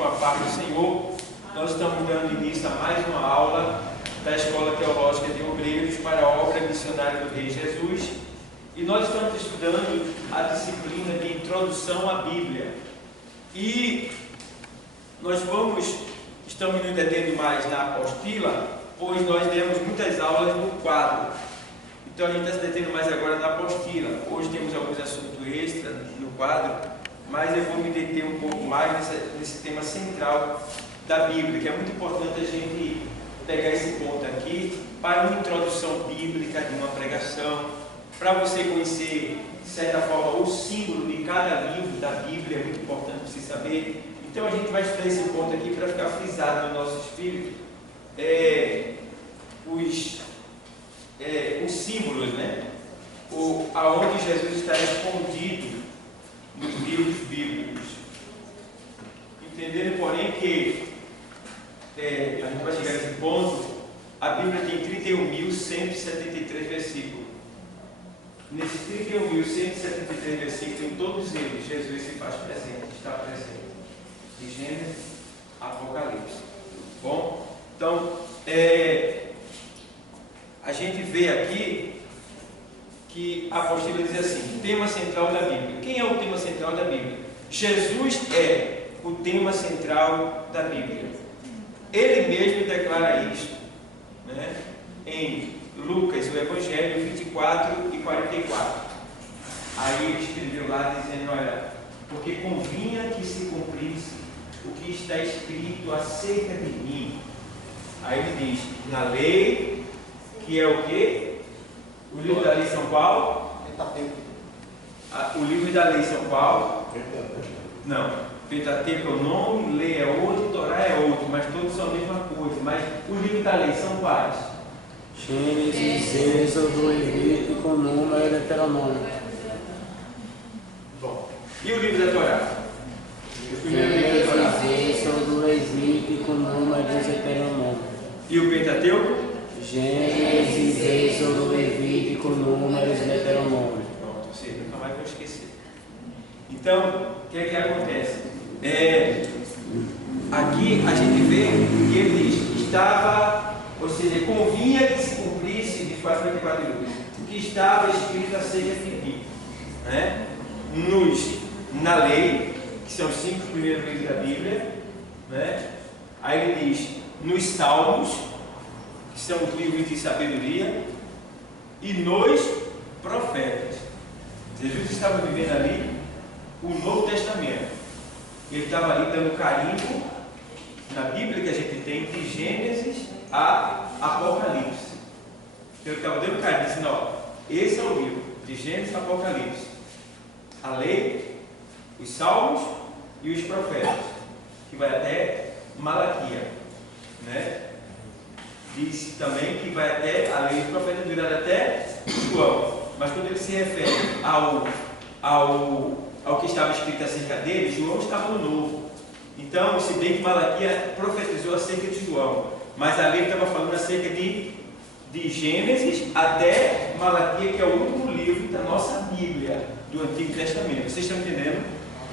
com a paz do Senhor. Nós estamos dando início a mais uma aula da Escola Teológica de Obreiros para a obra missionária do Rei Jesus. E nós estamos estudando a disciplina de Introdução à Bíblia. E nós estamos nos detendo mais na apostila, pois nós demos muitas aulas no quadro. Então a gente está se detendo mais agora na apostila. Hoje temos alguns assuntos extras no quadro, mas eu vou me deter um pouco mais nesse tema central da Bíblia, que é muito importante a gente pegar esse ponto aqui para uma introdução bíblica de uma pregação, para você conhecer, de certa forma, o símbolo de cada livro da Bíblia, é muito importante você saber. Então a gente vai estudar esse ponto aqui para ficar frisado no nosso espírito, os símbolos, né? Aonde Jesus está escondido nos livros bíblicos. Entendendo, porém, que a gente vai chegar nesse ponto, a Bíblia tem 31.173 versículos. Nesses 31.173 versículos, em todos eles, Jesus se faz presente, está presente. De Gênesis a Apocalipse. Bom, então, a gente vê aqui que a apostila diz assim: tema central da Bíblia. Quem é o tema central da Bíblia? Jesus é o tema central da Bíblia. Ele mesmo declara isso, né? Em Lucas, o Evangelho 24 e 44. Aí ele escreveu lá dizendo: olha, porque convinha que se cumprisse o que está escrito acerca de mim. Aí ele diz: na lei, que é o quê? O livro da lei são qual? O livro da lei são qual? Não. Pentateuco é o nome, lei é outro, Torá é outro, mas todos são a mesma coisa. Mas o livro da lei são quais? Gênesis, Êxodo, Levítico, Número e Deuteronômio. Bom. E o livro da Torá? O primeiro livro da Torá? Gênesis, Êxodo, Levítico, Número e Deuteronômio. E o Pentateuco? Gênesis, Êxodo, Levítico, Números e Deuteronômio. Pronto, você nunca mais vou esquecer. Então, o que é que acontece? Aqui a gente vê que ele diz: estava, ou seja, convinha que se cumprisse, 24 livros, o que estava escrito acerca de mim, né? Na lei, que são os 5 primeiros livros da Bíblia, né? Aí ele diz: nos Salmos, que são os livros de sabedoria, e nos profetas. Jesus estava vivendo ali o Novo Testamento. Ele estava ali dando carimbo na Bíblia que a gente tem, de Gênesis a Apocalipse. Então ele estava dando carimbo, dizendo: ó, esse é o livro, de Gênesis a Apocalipse. A lei, os Salmos e os profetas, que vai até Malaquias, né? Diz também que vai até a lei dos profetas, durada até João. Mas quando ele se refere ao que estava escrito acerca dele, João estava no Novo. Então, se bem que Malaquias profetizou acerca de João, mas a lei estava falando acerca de Gênesis até Malaquias, que é o último livro da nossa Bíblia, do Antigo Testamento. Vocês estão entendendo?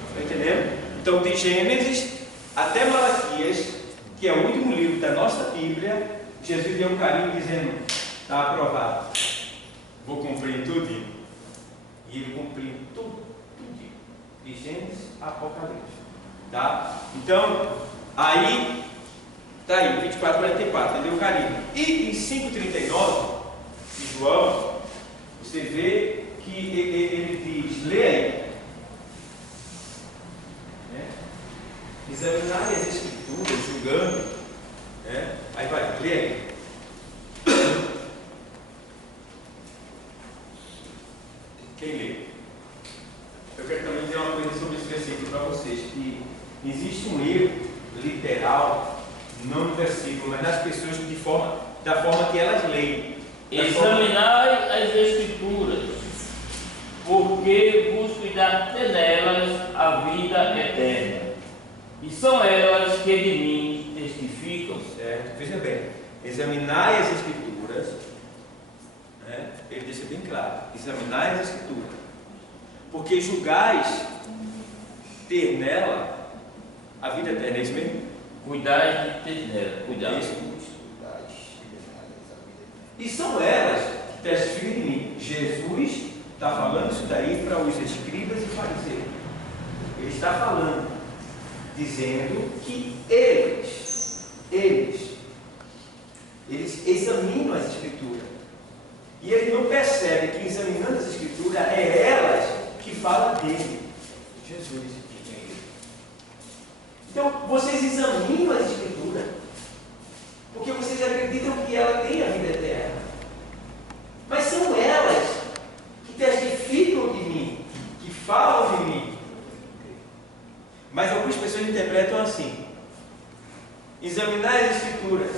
Estão entendendo? Então, de Gênesis até Malaquias, que é o último livro da nossa Bíblia, Jesus deu um carinho dizendo: está aprovado, vou cumprir tudo. E ele cumpriu tudo. De Gênesis a Apocalipse, tá? Então, aí tá aí, 24, 44, entendeu, carinho? E em 5,39 de João, você vê que ele diz: lê aí, né? Examinar as Escrituras, julgando, né? Aí vai, lê aí. Quem lê? Eu quero também dizer uma coisa sobre esse versículo para vocês, que existe um erro literal, não no versículo, mas nas pessoas da forma que elas leem. Examinai as Escrituras, porque vos cuidar nelas a vida eterna, e são elas que de mim testificam. Certo? Veja bem, examinai as Escrituras, né? Ele deixa bem claro: examinai as Escrituras, porque julgais ter nela A vida eterna, é isso mesmo? Cuidar de dela. Cuidar. Isso. E são elas que testificam de mim. Jesus está falando isso daí para os escribas e fariseus. Ele está falando, dizendo que eles examinam as Escrituras. E ele não percebe que examinando as Escrituras é elas que falam dele, Jesus. Então, vocês examinam as Escrituras, porque vocês acreditam que ela tem a vida eterna. Mas são elas que testificam de mim, que falam de mim. Mas algumas pessoas interpretam assim: examinar as Escrituras,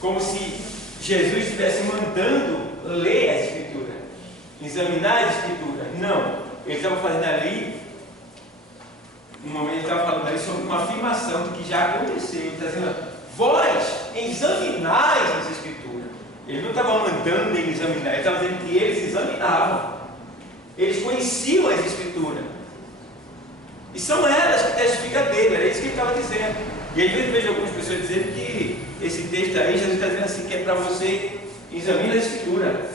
como se Jesus estivesse mandando ler as Escrituras, examinar as Escrituras. Não, ele estava fazendo ali, no momento ele estava falando ali sobre uma afirmação de que já aconteceu. Ele está dizendo: vós examinais as Escrituras. Ele não estava mandando ele examinar, ele estava dizendo que eles examinavam, eles conheciam as Escrituras, e são elas que testificam dele. Era isso que ele estava dizendo. E às vezes eu vejo algumas pessoas dizendo que esse texto aí, Jesus está dizendo assim, que é para você examinar a Escritura.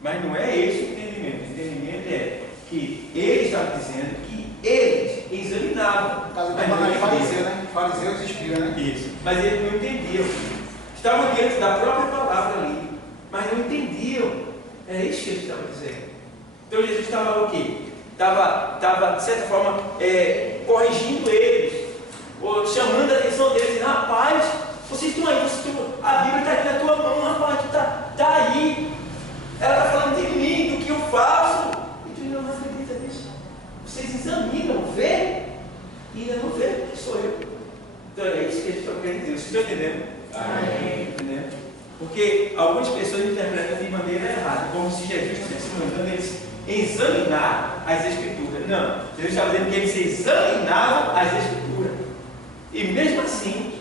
Mas não é esse o entendimento. O entendimento é que ele estava dizendo que eles examinavam. Mas não é fariseu, né? Fariseus e escribas, né? Isso. Mas eles não entendiam. Estavam diante da própria palavra ali, mas não entendiam. É isso que ele estava dizendo. Então Jesus estava o quê? Estava de certa forma, corrigindo eles, ou chamando a atenção deles, dizendo: rapaz, vocês estão aí, a Bíblia está aqui na tua mão, rapaz, tu está aí, ela está falando de mim, do que eu faço, e tu ainda não acredita nisso. Vocês examinam, vê, e ainda não vê que sou eu. Então é isso que eles estão querendo dizer. Vocês estão entendendo? Entendendo? Porque algumas pessoas interpretam de maneira errada, como se Jesus estivesse mandando eles examinar as Escrituras. Não, Jesus estava dizendo que eles examinavam as Escrituras, e mesmo assim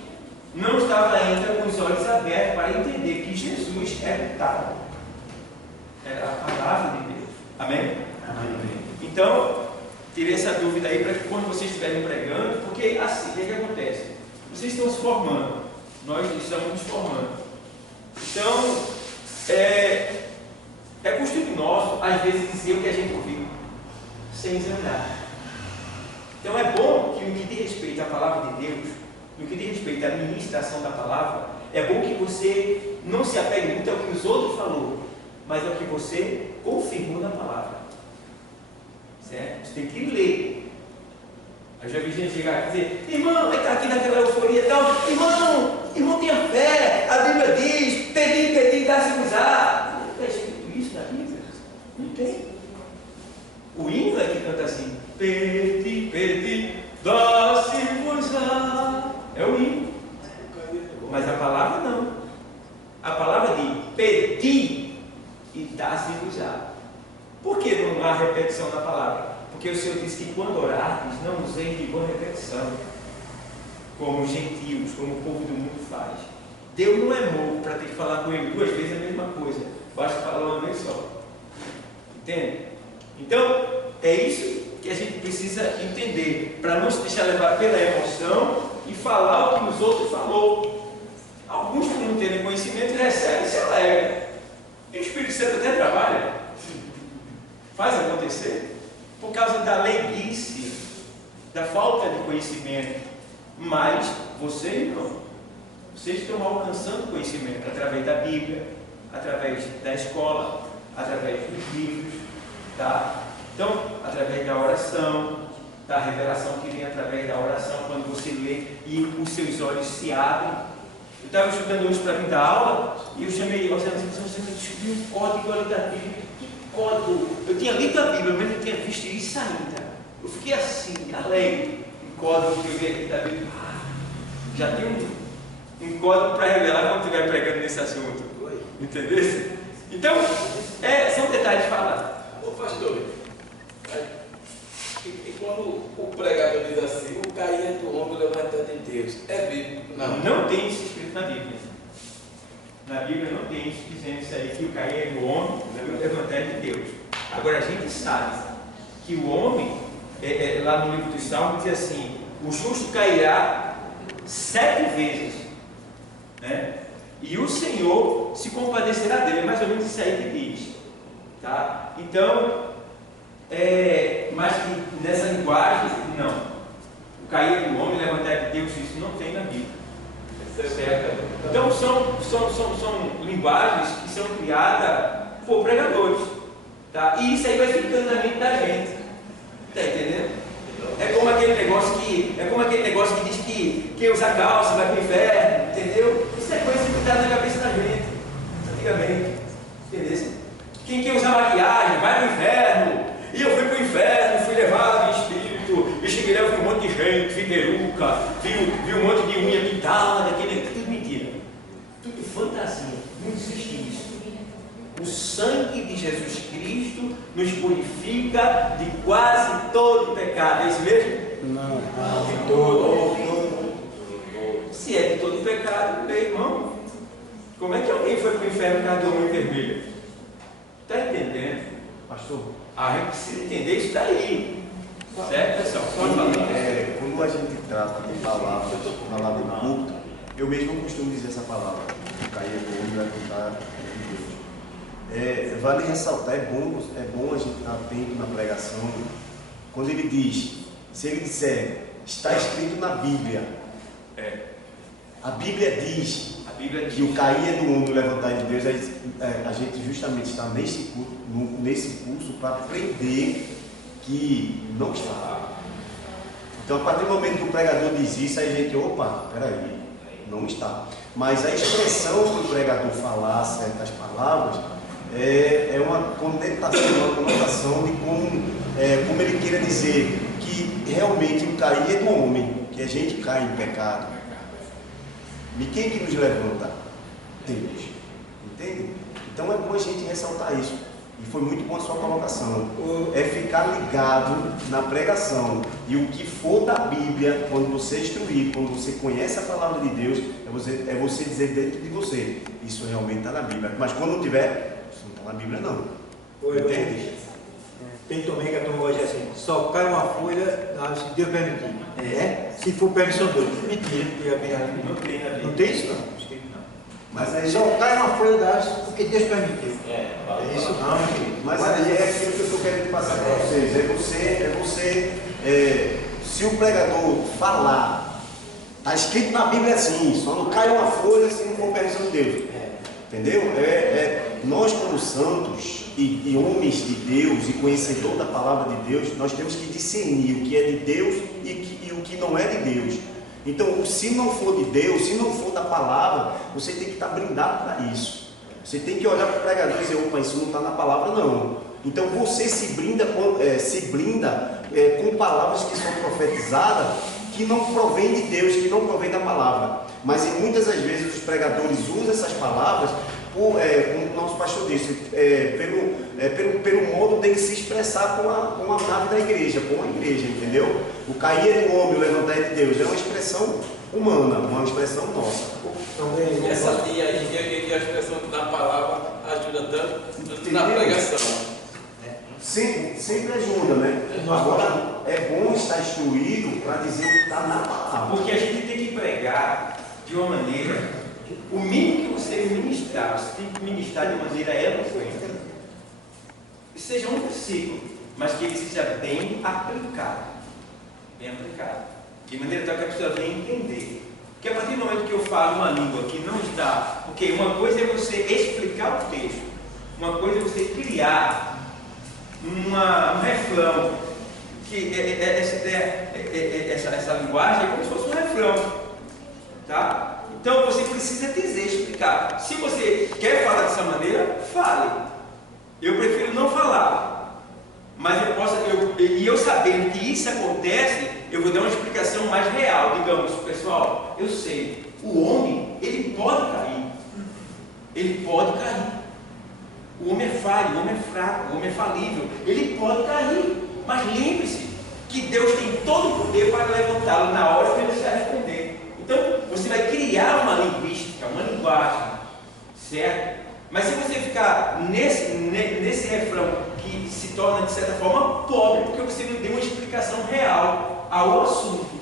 não estava ainda com os olhos abertos para entender que Jesus era o tal, era a palavra de Deus. Amém? Amém. Então, tirei essa dúvida aí para que quando vocês estiverem pregando, porque assim, o que acontece? Vocês estão se formando, nós estamos nos formando. Então, é costume nosso, às vezes, dizer o que a gente ouviu, sem examinar. Então é bom que no que diz respeito à palavra de Deus, no que diz respeito à ministração da palavra, é bom que você não se apegue muito ao que os outros falaram, mas ao que você confirmou na palavra. Certo? Você tem que ler. Eu já vi gente chegar aqui e dizer: irmão, vai estar aqui naquela euforia e tal, irmão, tenha fé, a Bíblia diz, pedir, dá-se-vos-á. Não está escrito isso na Bíblia? Não tem. O hino é que canta assim: pedi, dá-se-vos-á. É o hino. Mas a palavra não. A palavra diz: pedi e dá-se-vos-á. Por que não há repetição da palavra? Porque o Senhor disse que quando orardes, não useis de boa repetição, como os gentios, como o povo do mundo faz. Deus não é moço para ter que falar com ele 2 vezes a mesma coisa, basta falar uma vez só. Entende? Então, é isso que a gente precisa entender, para não se deixar levar pela emoção e falar o que os outros falou. Alguns, por não terem conhecimento, recebem e se alegram. E o Espírito Santo até trabalha, faz acontecer, por causa da leiguice, da falta de conhecimento. Mas vocês não. Vocês estão alcançando conhecimento através da Bíblia, através da escola, através dos livros, tá? Então, através da oração, da revelação que vem através da oração, quando você lê e os seus olhos se abrem. Eu estava estudando hoje para vir dar aula e eu chamei você me descobriu um código ali da Bíblia. Código. Eu tinha lido a Bíblia, mas não tinha visto isso ainda. Eu fiquei assim, alegre. Um código que eu vi aqui da Bíblia. Já tem um código para revelar quando estiver pregando nesse assunto. Entendeu? Então, são detalhes de falar. Ô pastor, e quando o pregador diz assim: o cair é do homem, levantado em Deus, é bíblico? Não tem isso escrito na Bíblia. Na Bíblia não tem isso dizendo isso aí, que o cair é do homem, o levantar de Deus. Agora a gente sabe que o homem, lá no livro dos Salmos, diz assim: o justo cairá 7 vezes, né? E o Senhor se compadecerá dele. É mais ou menos isso aí que diz, tá? Então, mas nessa linguagem, não. O cair do homem, levantar de Deus, isso não tem na Bíblia. Certo? Então são linguagens que são criadas por pregadores, tá? E isso aí vai ficando na mente da gente, tá entendendo? É como aquele negócio que diz que quem usa calça vai para o inferno, entendeu? Isso é coisa que está na cabeça da gente, antigamente, entendeu? Quem usa maquiagem vai para o inferno. E eu fui para o inferno, fui levado em espírito, e cheguei lá, eu vi um monte de gente, vi peruca, vi um monte de unha pintada, tudo mentira, tudo fantasia, não existe isso. O sangue de Jesus Cristo nos purifica de quase todo pecado, é isso mesmo? Não. De todo. Se é de todo pecado, meu irmão, como é que alguém foi para o inferno por causa de uma unha vermelha? Está entendendo? Pastor, A gente precisa entender isso daí. Certo, pessoal? Quando a gente trata de palavra de culto, eu mesmo costumo dizer essa palavra, cair é bom, levantar de Deus. Vale ressaltar, é bom a gente estar atento na pregação. Quando ele diz, se ele disser, está escrito na Bíblia, a Bíblia diz que o cair é do homem, o levantar de Deus. A gente justamente está nesse curso para aprender que não está. Então, a partir do momento que o pregador diz isso, aí a gente, opa, peraí, não está. Mas a expressão que o pregador falar certas palavras é uma conotação de como ele queira dizer que realmente o cair é do homem, que a gente cai em pecado. E quem que nos levanta? Deus. Entende? Então é bom a gente ressaltar isso. E foi muito bom a sua colocação. É ficar ligado na pregação. E o que for da Bíblia, quando você instruir, quando você conhece a palavra de Deus, é você dizer dentro de você, isso realmente está na Bíblia. Mas quando não tiver, isso não está na Bíblia não. Entende? tem também que a turma gosta assim, só cai uma folha se Deus permitir. Se for permissão de Deus. Mentira, porque a Bíblia não tem isso não. Mas aí Só cai uma folha da árvore porque Deus permitiu. É isso não, meu querido. Mas aí é aquilo que eu estou querendo passar para vocês. Se o pregador falar, está escrito na Bíblia assim, só não cai uma folha se não for permissão de Deus. Entendeu? Nós como santos e homens de Deus e conhecedor da palavra de Deus, nós temos que discernir o que é de Deus e o que não é de Deus. Então, se não for de Deus, se não for da palavra, você tem que estar blindado para isso. Você tem que olhar para o pregador e dizer, opa, isso não está na palavra não. Então você se blinda com palavras que são profetizadas, que não provém de Deus, que não provém da palavra. Mas muitas das vezes os pregadores usam essas palavras, como o nosso pastor disse, pelo modo de se expressar com a nave da igreja, com a igreja, entendeu? O cair é do homem, o levantar é de Deus, é uma expressão humana, uma expressão nossa. Essa dia aí, a expressão da palavra ajuda tanto na pregação. Sempre ajuda, né? Agora, é bom estar instruído para dizer o que está na palavra. Porque a gente tem que pregar de uma maneira, o mínimo que você ministrar, você tem que ministrar de maneira eloquente. Que seja um versículo, mas que ele seja bem aplicado. Bem aplicado. De maneira tal que a pessoa venha entender. Porque a partir do momento que eu falo uma língua que não está... Porque uma coisa é você explicar o texto, uma coisa é você criar um refrão, que essa linguagem é como se fosse um refrão, tá? Então você precisa dizer, explicar. Se você quer falar dessa maneira, fale. Eu prefiro não falar, mas eu sabendo que isso acontece, eu vou dar uma explicação mais real. Digamos, pessoal, eu sei, o homem, ele pode cair, o homem é falho, o homem é fraco, o homem é falível, ele pode cair, mas lembre-se que Deus tem todo o poder para levantá-lo na hora que ele vai responder. Então, você vai criar uma linguística, uma linguagem, certo? Mas se você ficar nesse refrão que se torna, de certa forma, pobre, porque você não deu uma explicação real ao assunto,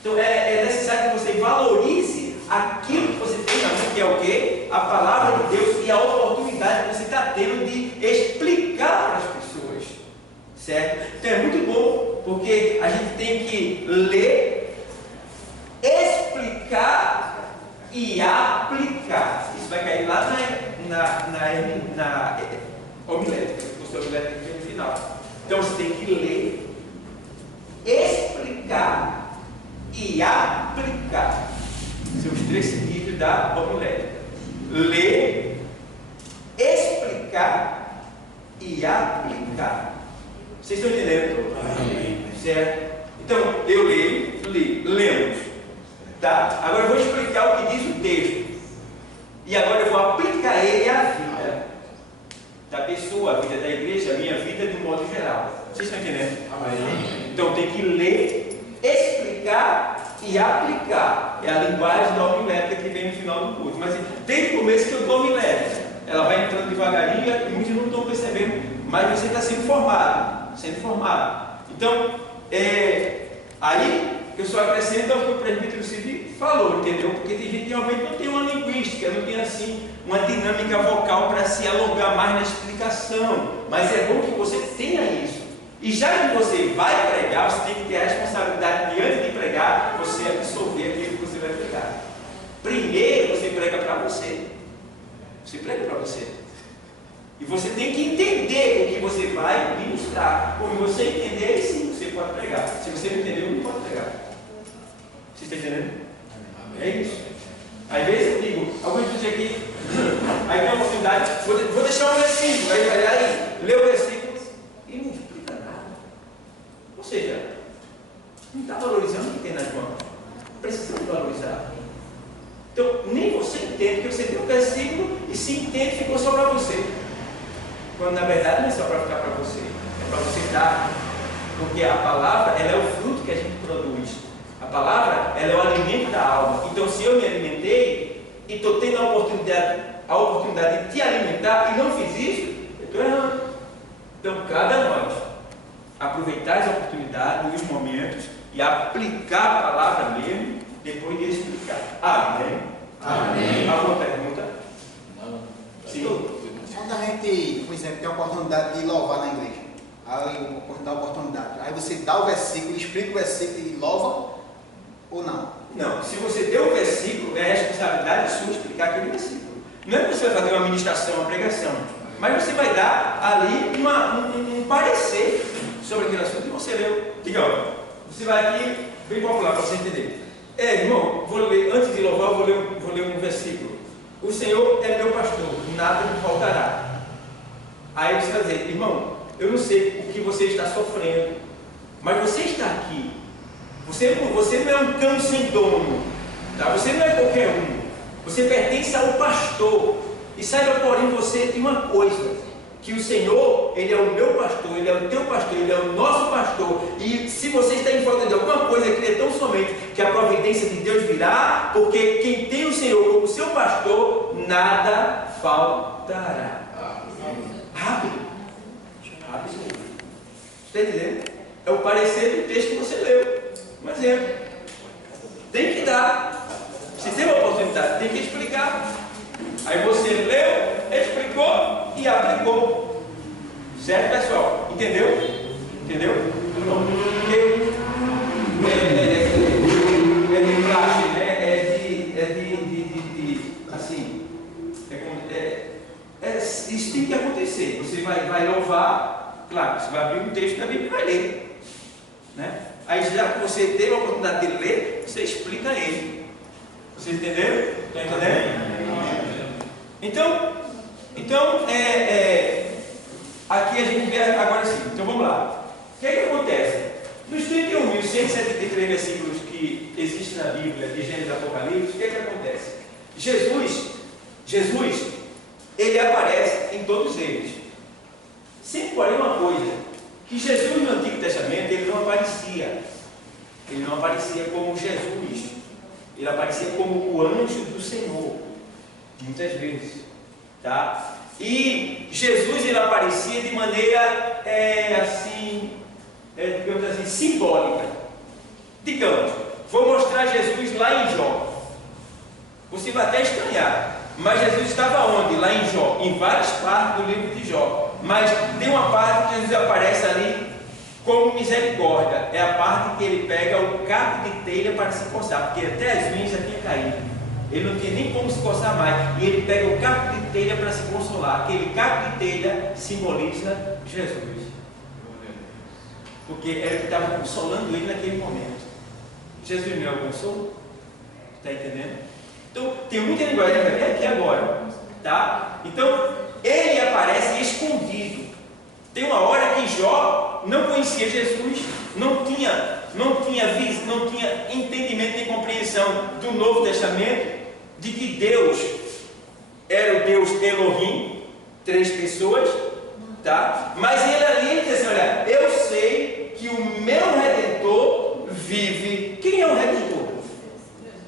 Então é necessário que você valorize aquilo que você tem na mão, que é o quê? A palavra de Deus e a oportunidade que você está tendo de explicar para as pessoas. Certo? Então é muito bom, porque a gente tem que ler, explicar e aplicar. Isso vai cair lá na homilética, o curso homilética que vem no final. Então você tem que ler, explicar e aplicar. São os 3 sentidos da homilética: ler, explicar e aplicar. Vocês estão entendendo? Amém. Certo? Então, eu lemos. Tá? Agora eu vou explicar o que diz o texto. E agora eu vou aplicar ele à vida da pessoa, a vida da igreja, a minha vida de um modo geral. Vocês estão entendendo? Amém. Então tem que ler, explicar e aplicar. É a linguagem da homilética que vem no final do curso. Mas desde o começo que eu dou homilética, ela vai entrando devagarinho e muitos não estão percebendo, mas você está sendo formado. Então, aí eu só acrescento ao que o presbítero Cid falou, entendeu? Porque tem gente que realmente não tem uma linguística, não tem assim uma dinâmica vocal para se alongar mais na explicação. Mas é bom que você tenha isso. E já que você vai pregar, você tem que ter a responsabilidade de, antes de pregar, você absorver aquilo que você vai pregar. Primeiro você prega para você. Você prega para você. E você tem que entender o que você vai ministrar. Quando você entender, sim, você pode pregar. Se você não entendeu, não pode pregar. Vocês estão entendendo? É isso. Às vezes eu digo, alguns dizem aqui, aí tem uma oportunidade, vou deixar um versículo, aí lê o versículo e não explica nada. Ou seja, não está valorizando o que tem nas mãos. Precisa valorizar. Então, nem você entende, porque você tem um versículo e se entende, ficou só para você. Quando na verdade não é só para ficar para você, é para você dar. Porque a palavra, ela é o fruto que a gente produz. A palavra, ela é o alimento da alma. Então, se eu me alimentei e estou tendo a oportunidade de te alimentar e não fiz isso, eu estou errando. Então, cabe a nós aproveitar as oportunidades, os momentos e aplicar a palavra mesmo, depois de explicar. Amém? Amém. Alguma pergunta? Não. Sim. Quando a gente, por exemplo, tem a oportunidade de louvar na igreja, aí dá a oportunidade, aí você dá o versículo, explica o versículo e louva ou não? Não, se você deu o versículo, é responsabilidade sua explicar aquele versículo. Não é que você vai fazer uma ministração, uma pregação, mas você vai dar ali um parecer sobre aquele assunto que você leu. Diga, ó, você vai aqui, bem popular para você entender. Irmão, antes de louvar, vou ler um versículo. O Senhor é meu pastor, nada me faltará. Aí você vai dizer, irmão, eu não sei o que você está sofrendo, mas você está aqui. Você não é um cão sem dono, tá? Você não é qualquer um. Você pertence ao pastor. E saiba, porém, você tem uma coisa, que o Senhor, Ele é o meu pastor, Ele é o teu pastor, Ele é o nosso pastor. E se você está em falta de alguma coisa, crê tão somente que a providência de Deus virá, porque quem tem o Senhor como seu pastor, nada faltará. Rápido. Está entendendo? É o parecer do texto que você leu. Um exemplo. Tem que dar. Se tem uma oportunidade, tem que explicar. Aí você leu, explicou e aplicou. Certo, pessoal? Entendeu? Entendeu? Porque é de classe, né? Isso tem que acontecer. Você vai louvar, claro, você vai abrir um texto da Bíblia e vai ler. Né? Aí já que você teve a oportunidade de ler, você explica ele. Vocês entenderam? Estão entendendo? Então aqui a gente vê agora sim. Então vamos lá. O que é que acontece? Nos 31.173 versículos que existem na Bíblia, de Gênesis e Apocalipse, o que é que acontece? Jesus, ele aparece em todos eles. Sempre porém uma coisa, que Jesus no Antigo Testamento, ele não aparecia. Ele não aparecia como Jesus. Ele aparecia como o anjo do Senhor. Muitas vezes. Tá? E Jesus, ele aparecia de maneira, digamos assim, simbólica. Digamos, Vou mostrar Jesus lá em Jó. Você vai até estranhar, mas Jesus estava onde? Lá em Jó, em várias partes do livro de Jó. Mas tem uma parte que Jesus aparece ali como misericórdia. É a parte que ele pega o caco de telha para se coçar, porque até as unhas já tinha caído. Ele não tinha nem como se coçar mais. E ele pega o caco de telha para se consolar. Aquele caco de telha simboliza Jesus, porque era o que estava consolando ele naquele momento. Jesus não é o consolo? Está entendendo? Então, tem muita linguagem que vai ver aqui agora, tá? Então, ele aparece escondido. Tem uma hora que Jó não conhecia Jesus, não tinha entendimento nem compreensão do Novo Testamento, de que Deus era o Deus Elohim, 3 pessoas, tá? Mas ele diz assim: olha, eu sei que o meu Redentor vive. Quem é o Redentor?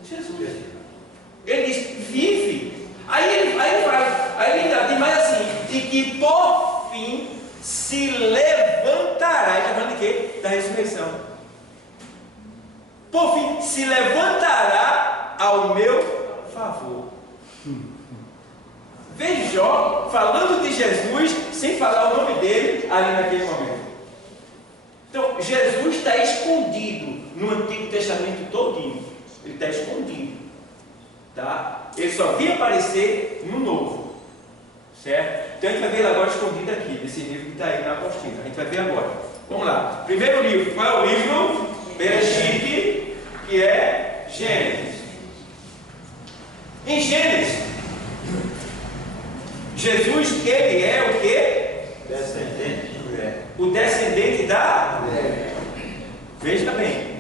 Jesus. Ele diz, vive. Aí ele ainda diz mais assim: e que por fim se levantará. Ele está falando de quê? Da ressurreição. Por fim se levantará ao meu favor. Veja Jó falando de Jesus sem falar o nome dele ali naquele momento. Então, Jesus está escondido no Antigo Testamento todinho. Ele está escondido, tá? Ele só vinha aparecer no Novo, certo? Então a gente vai ver ele agora escondido aqui, nesse livro que está aí na apostila. A gente vai ver agora. Vamos lá. Primeiro livro, qual é o livro? Bereshit, que é Gênesis. Em Gênesis, Jesus, ele é o quê? Descendente de mulher. O descendente da mulher. Veja bem.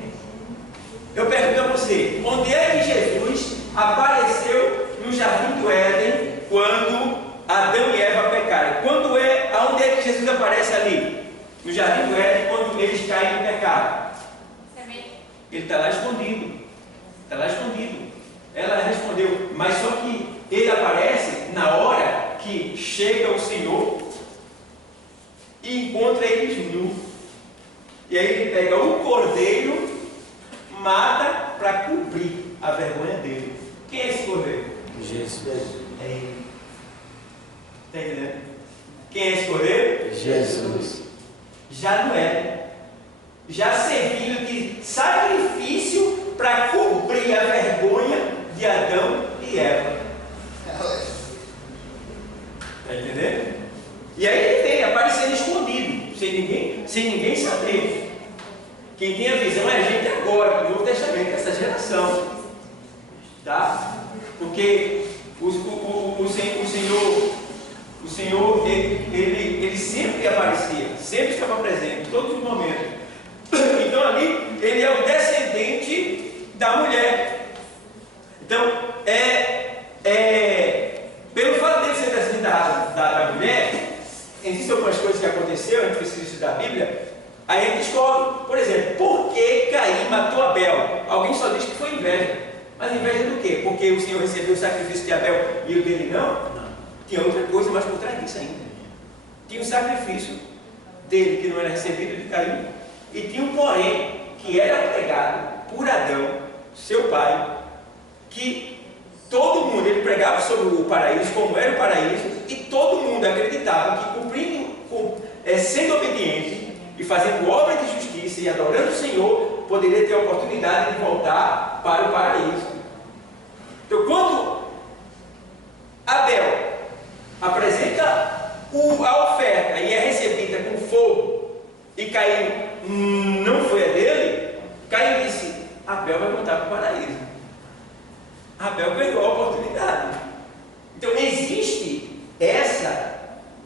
Eu pergunto a você, onde é que Jesus apareceu no Jardim do Éden quando Adão e Eva pecaram? Aonde é que Jesus aparece ali? No Jardim do Éden, quando eles caem no pecado. Ele está lá escondido. Está lá escondido. Ela respondeu, mas só que ele aparece na hora que chega o Senhor e encontra eles nus. E aí ele pega o cordeiro, mata para cobrir a vergonha dele. Quem é esse cordeiro? Jesus. É ele. Está entendendo? Quem é esse cordeiro? Jesus. Já não é. Já servindo de sacrifício para cobrir a vergonha de Adão e Eva. Está entendendo? E aí ele vem aparecendo escondido, sem ninguém saber. Quem tem a visão é a gente agora, do Novo Testamento, essa geração. Tá? Porque o Senhor ele sempre aparecia, sempre estava presente, em todos os momentos. Então ali, ele é o descendente da mulher. Então, pelo fato dele ser descendente da mulher, existem algumas coisas que aconteceram, a gente precisa estudar a Bíblia, aí a gente descobre, por exemplo, por que Caim matou Abel? Alguém só diz que foi inveja. Mas inveja do quê? Porque o Senhor recebeu o sacrifício de Abel e o dele não? Tinha outra coisa mais por trás disso ainda. Tinha o sacrifício dele que não era recebido de Caim, e tinha um porém que era pregado por Adão, seu pai, que todo mundo, ele pregava sobre o paraíso, como era o paraíso, e todo mundo acreditava que sendo obediente e fazendo obra de justiça e adorando o Senhor, poderia ter a oportunidade de voltar para o paraíso. Então, quando Abel apresenta a oferta e é recebida com fogo, e Caim não foi a dele, Caim disse: Abel vai voltar para o paraíso. Abel ganhou a oportunidade. Então existe essa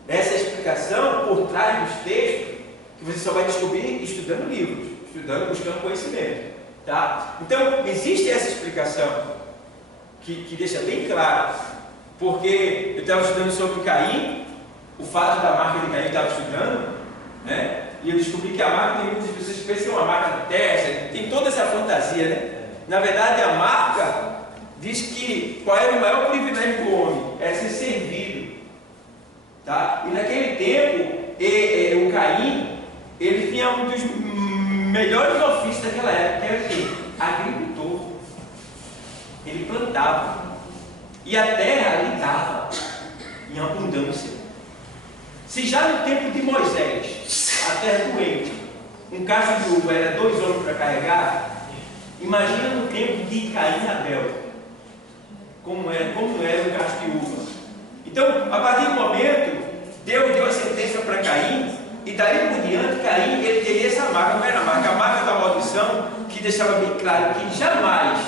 explicação por trás dos textos, que você só vai descobrir estudando livros, buscando conhecimento, tá? Então existe essa explicação que deixa bem claro, porque eu estava estudando sobre Caim, o fato da marca de Caim, eu estava estudando, né? E eu descobri que a marca, tem muitas pessoas que pensam que é uma marca na testa, tem toda essa fantasia, né? Na verdade, a marca diz que qual era o maior privilégio do homem? Era ser servido, tá? E naquele tempo, o Caim, ele tinha um dos melhores ofícios daquela época, que era o quê? Agricultor. ele plantava. E a terra lhe dava em abundância. Se já no tempo de Moisés, a terra doente, um cacho de uva era 2 homens para carregar, imagina no tempo de Caim e Abel, como era o cacho de uva. Então, a partir do momento, Deus deu a sentença para Caim, e dali por diante, Caim, ele teria essa marca, não era a marca da maldição, que deixava bem claro que jamais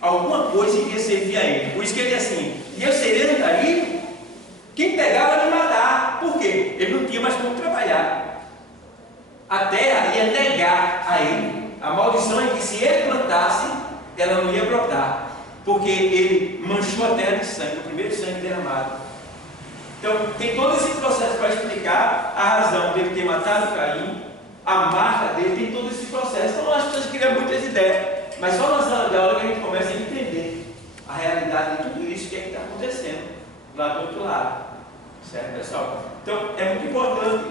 alguma coisa iria servir a ele. Por isso que ele diz assim, e eu serei daí, quem pegava de matar. Por quê? Ele não tinha mais como trabalhar. A terra ia negar a ele. A maldição é que se ele plantasse, ela não ia brotar, porque ele manchou a terra de sangue, o primeiro sangue derramado. Então, tem todo esse processo para explicar a razão dele ter matado Caim, a marca dele, tem todo esse processo. Então, as pessoas criam muitas ideias, mas só na sala de aula que a gente começa a entender a realidade de tudo isso, o que é que está acontecendo lá do outro lado. Certo, pessoal? Então, é muito importante.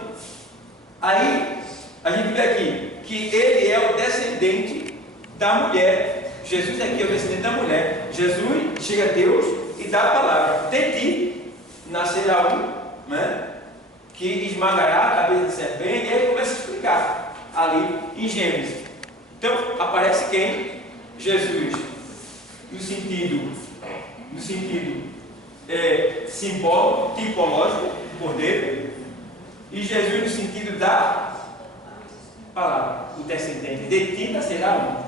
Aí, a gente vê aqui que ele é o descendente da mulher. Jesus aqui é o descendente da mulher. Jesus chega a Deus e dá a palavra: de ti nascerá um, né, que esmagará a cabeça de serpente. E ele começa a explicar ali em Gênesis. Então, aparece quem? Jesus, no sentido simbólico, tipológico, cordeiro, e Jesus no sentido da palavra, o descendente. De ti nascerá um.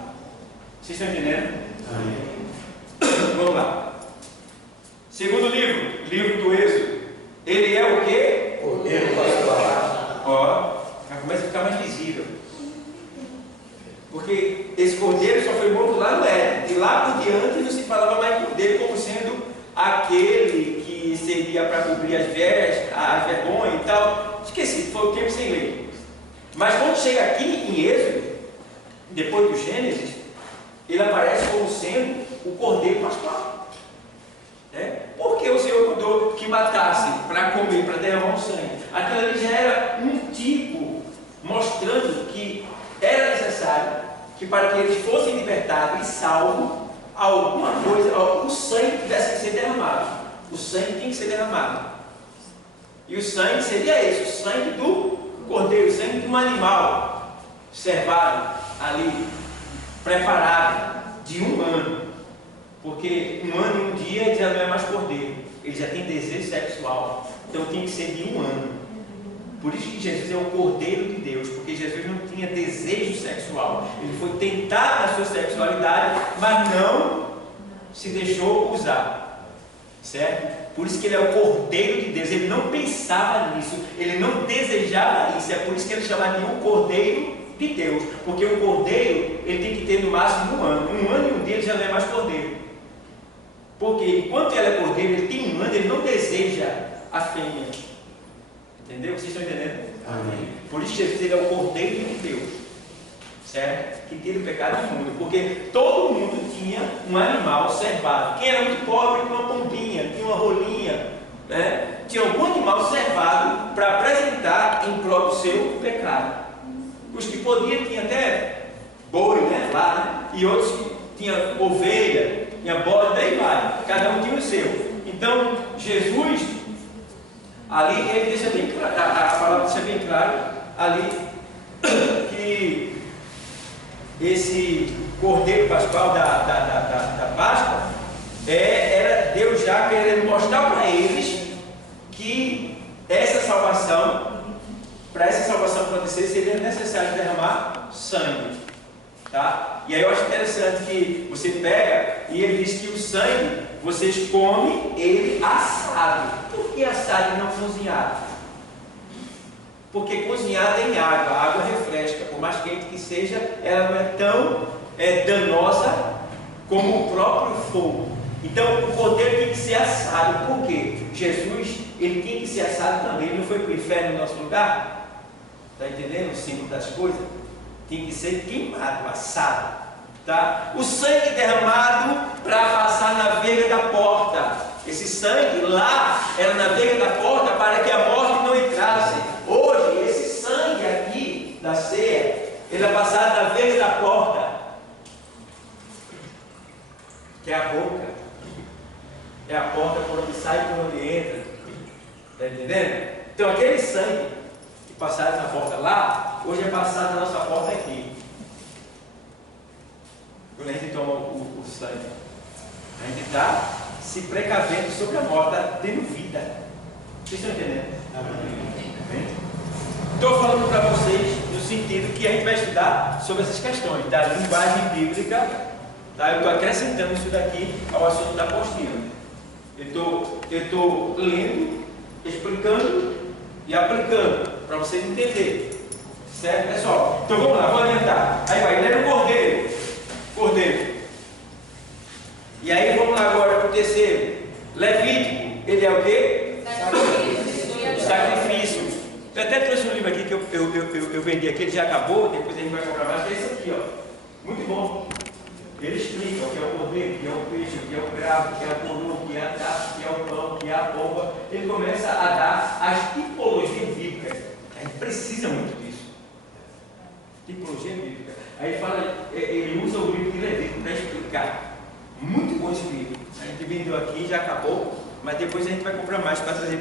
Vocês estão entendendo? Amém. Vamos lá. Segundo livro do Êxodo. Ele é o quê? Cordeiro pascual. Ó, já começa a ficar mais visível. Porque esse cordeiro só foi morto lá no Éden. De lá por diante não se falava mais cordeiro como sendo aquele que seria para cobrir as vergonhas e tal. Esqueci, foi o tempo sem lei. Mas quando chega aqui em Êxodo, depois do Gênesis, ele aparece como sendo o cordeiro pascual. Porque o Senhor mandou que matasse para comer, para derramar o sangue. Aquilo ali já era um tipo mostrando que era necessário que para que eles fossem libertados e salvos, alguma coisa, o sangue tivesse que ser derramado. O sangue tinha que ser derramado. E o sangue seria esse, o sangue do cordeiro, o sangue de um animal servado ali, preparado de um ano. Porque um ano e um dia ele já não é mais cordeiro, ele já tem desejo sexual. Então tem que ser de um ano. Por isso que Jesus é o Cordeiro de Deus, porque Jesus não tinha desejo sexual. Ele foi tentado na sua sexualidade, mas não se deixou usar. Certo? Por isso que ele é o Cordeiro de Deus. Ele não pensava nisso, ele não desejava isso. É por isso que ele chama de o Cordeiro de Deus. Porque o Cordeiro, ele tem que ter no máximo um ano. Um ano e um dia ele já não é mais Cordeiro. Porque enquanto ele é Cordeiro, ele tem um ano, ele não deseja a fêmea. Entendeu? Vocês estão entendendo? Amém. Por isso Jesus ele é o Cordeiro de Deus, certo? Que tira o pecado do mundo. Porque todo mundo tinha um animal servado. Quem era muito pobre tinha uma pombinha, tinha uma rolinha, né? Tinha algum animal servado para apresentar em prol do seu pecado. Os que podiam tinham até boi, né? Lá, né? E outros que tinham ovelha, tinha bode, daí vai. Cada um tinha o seu. Então Jesus ali ele deixa bem claro, a palavra deixa bem claro ali que esse cordeiro pascual da Páscoa era Deus já querendo mostrar para eles que essa salvação, para essa salvação acontecer, seria necessário derramar sangue. Tá? E aí eu acho interessante que você pega e ele diz que o sangue vocês comem ele assado. Por que assado e não cozinhado? Porque cozinhado é em água, a água refresca, por mais quente que seja, ela não é tão danosa como o próprio fogo. Então o cordeiro tem que ser assado. Por quê? Jesus, ele tem que ser assado também. Ele não foi para o inferno no nosso lugar? Está entendendo o símbolo das coisas? Tem que ser queimado, assado. Tá? O sangue derramado para passar na veiga da porta. Esse sangue lá era na veiga da porta para que a morte não entrasse. Hoje, esse sangue aqui da ceia, ele é passado na veiga da porta. que é a boca. É a porta por onde sai e por onde entra. Está entendendo? Então aquele sangue que passaram na porta lá, hoje é passado na nossa porta aqui. Quando a gente toma o sangue, a gente está se precavendo sobre a morte, está tendo vida. Vocês estão entendendo? Estou falando para vocês no sentido que a gente vai estudar sobre essas questões da linguagem bíblica. Tá? Eu estou acrescentando isso daqui ao assunto da apostila. Eu estou lendo, explicando e aplicando para vocês entenderem. Certo, pessoal? Então vamos lá, vamos adiantar. Aí vai, lembra o cordeiro. Cordeiro. E aí vamos lá agora para o terceiro. Levítico. Ele é o quê? Sacrifício. Eu até trouxe um livro aqui que eu vendi aqui, ele já acabou, depois a gente vai comprar mais, que é esse aqui, ó. Muito bom. Ele explica o que é o cordeiro, o que é o peixe, o que é o cravo, o que é a coroa, o que é a taça, o que é o pão, o que é a pomba. Ele começa a dar as tipologias bíblicas. A gente precisa muito disso. Tipologia bíblica. Aí ele fala, ele usa o livro de Levítico para explicar. Muito bom esse livro. A gente vendeu aqui, já acabou, mas depois a gente vai comprar mais para trazer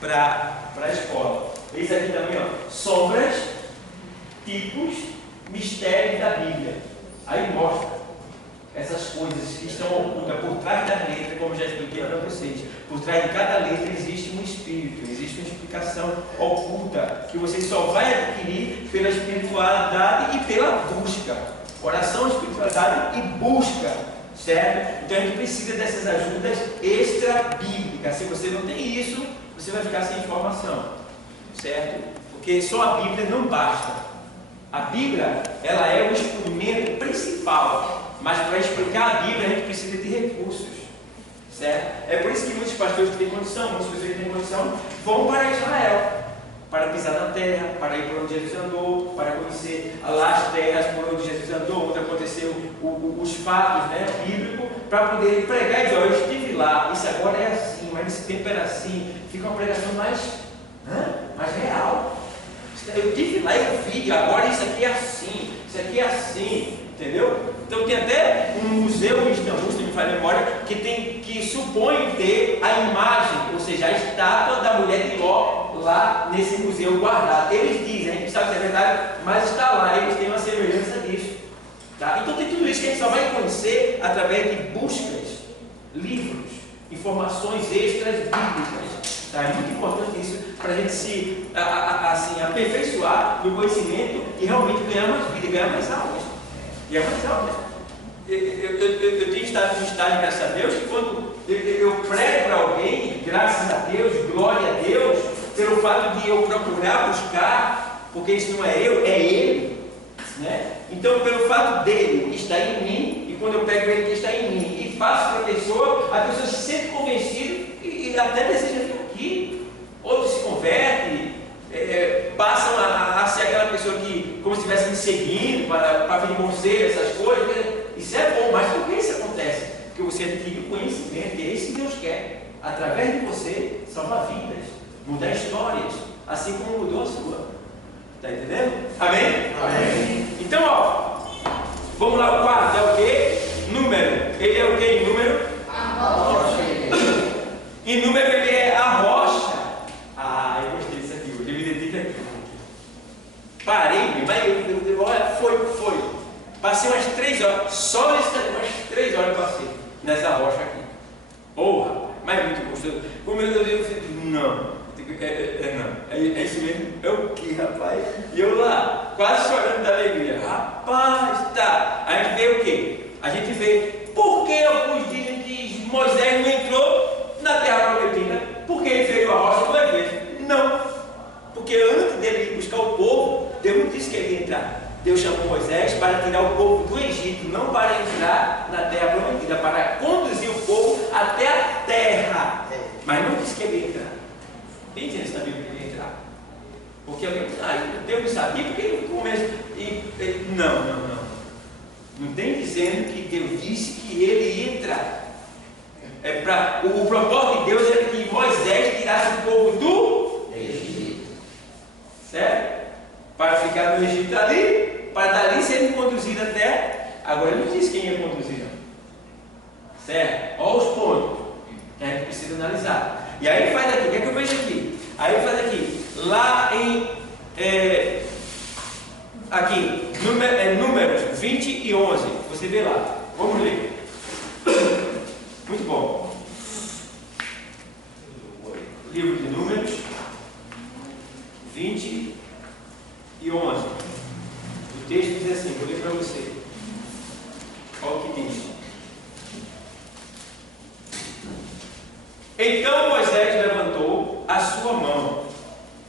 para a escola. Esse aqui também, ó, sombras, tipos, mistérios da Bíblia. Aí mostra essas coisas que estão ocultas por trás da letra, como já expliquei para vocês. Por trás de cada letra existe um espírito, existe uma explicação oculta que você só vai adquirir pela espiritualidade e pela busca. Oração, espiritualidade e busca, certo? Então a gente precisa dessas ajudas extra-bíblicas. Se você não tem isso, você vai ficar sem informação, certo? Porque só a Bíblia não basta. A Bíblia, ela é o instrumento principal, mas para explicar a Bíblia a gente precisa de recursos, certo? É por isso que muitos pastores que têm condição, muitas pessoas que têm condição, vão para Israel, para pisar na terra, para ir por onde Jesus andou, para conhecer lá as terras por onde Jesus andou, onde aconteceu os fatos, né, bíblicos, para poder pregar e dizer, eu estive lá, isso agora é assim, mas nesse tempo era assim. Fica uma pregação mais real. Eu estive lá e eu vi, agora isso aqui é assim, isso aqui é assim, entendeu? Então tem até um museu em Istambul, se não me falha a memória, que supõe ter a imagem, ou seja, a estátua da mulher de Ló lá nesse museu guardado. Eles dizem, a gente sabe se é verdade, mas está lá, eles têm uma semelhança disso. Tá? Então tem tudo isso que a gente só vai conhecer através de buscas, livros, informações extras bíblicas. Tá? É muito importante isso para a gente se assim, aperfeiçoar no conhecimento e realmente ganhar mais vida, ganhar mais almas. Ganhar mais almas. Eu tenho estado no estágio, graças a Deus, que quando eu prego para alguém, graças a Deus, glória a Deus, pelo fato de eu procurar buscar, porque isso não é eu, é Ele. Né? Então, pelo fato dele estar em mim, e quando eu pego ele que está em mim e faço para a pessoa se sente convencida e até deseja vir aqui. Outros se convertem, passam a ser aquela pessoa que, como se estivesse me seguindo para pedir conselho, essas coisas. Isso é bom, mas por que isso acontece? Porque você adquire o conhecimento, e é isso que Deus quer. Através de você, salvar vidas, mudar histórias, assim como mudou a sua. Está entendendo? Amém? Amém? Então, ó, vamos lá, o quarto é o quê? Número. Ele é o quê em número? A rocha. Em número ele é a rocha. Ah, eu gostei disso aqui, eu devia ter dito aqui. Parei, mas olha, foi. Passei umas 3 horas, só nesse tempo, umas 3 horas eu passei nessa rocha aqui. Porra, mas é muito gostoso. Como eu digo, não. Não, é isso mesmo? É o que, rapaz? E eu lá, quase chorando da alegria. Rapaz, tá. A gente vê o quê? A gente vê por que alguns dizem que Moisés não entrou na terra prometida, porque ele feriu a rocha 2 vezes. Não, porque antes dele ir buscar o povo, Deus não disse que ele ia entrar. Deus chamou Moisés para tirar o povo do Egito, não para entrar na terra prometida, para conduzir o povo até a terra. Mas não disse que ele ia entrar. Tem gente na Bíblia que ele ia entrar. Porque alguém Deus não sabia, porque ele começa. Não. Não tem dizendo que Deus disse que ele ia entrar. O propósito de Deus era que Moisés tirasse o povo do Egito. Certo? Para ficar no Egito ali, para dali serem conduzidos até. Agora ele não disse quem ia conduzir, não. Certo? Olha os pontos que a gente precisa analisar. E aí ele faz aqui, o que é que eu vejo aqui? Aí ele faz aqui, lá em Números 20 e 11. Você vê lá. Vamos ler. Muito bom. Livro de Números 20 e 11. O texto diz assim, vou ler para você. Olha o que diz. Então Moisés levantou a sua mão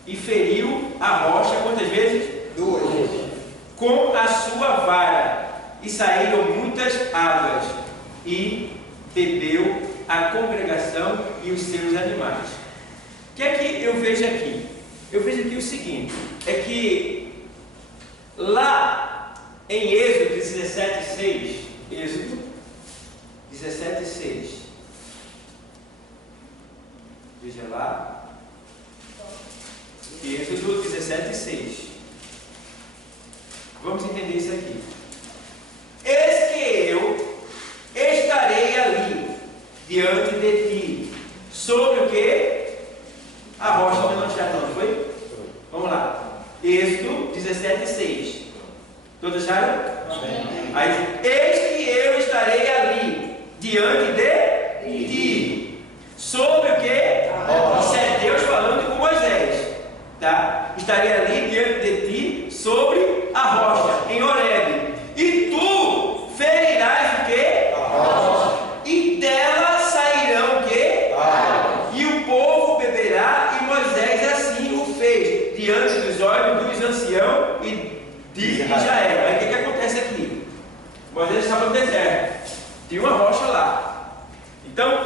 e feriu a rocha quantas vezes? 2. Com a sua vara, e saíram muitas águas, e bebeu a congregação e os seus animais. O que é que eu vejo aqui? Eu vejo aqui o seguinte, é que lá em Êxodo 17:6, Êxodo 17:6, veja lá, Êxodo 17:6. Vamos entender isso aqui. Eis que eu estarei ali diante de ti, sobre o que? A rocha que não está, não foi? Vamos lá. Êxodo 17:6. Todos acharam? Aí diz, eis que eu estarei ali diante de ti, sobre o que? Isso é Deus falando com Moisés, tá? Estarei ali diante de ti sobre a rocha, em Horebe, e tu ferirás o que? A rocha. E dela sairão o que? E o povo beberá, e Moisés assim o fez, diante dos olhos dos anciãos e de Israel. Aí o que acontece aqui? Moisés estava no deserto, tinha uma rocha lá. Então,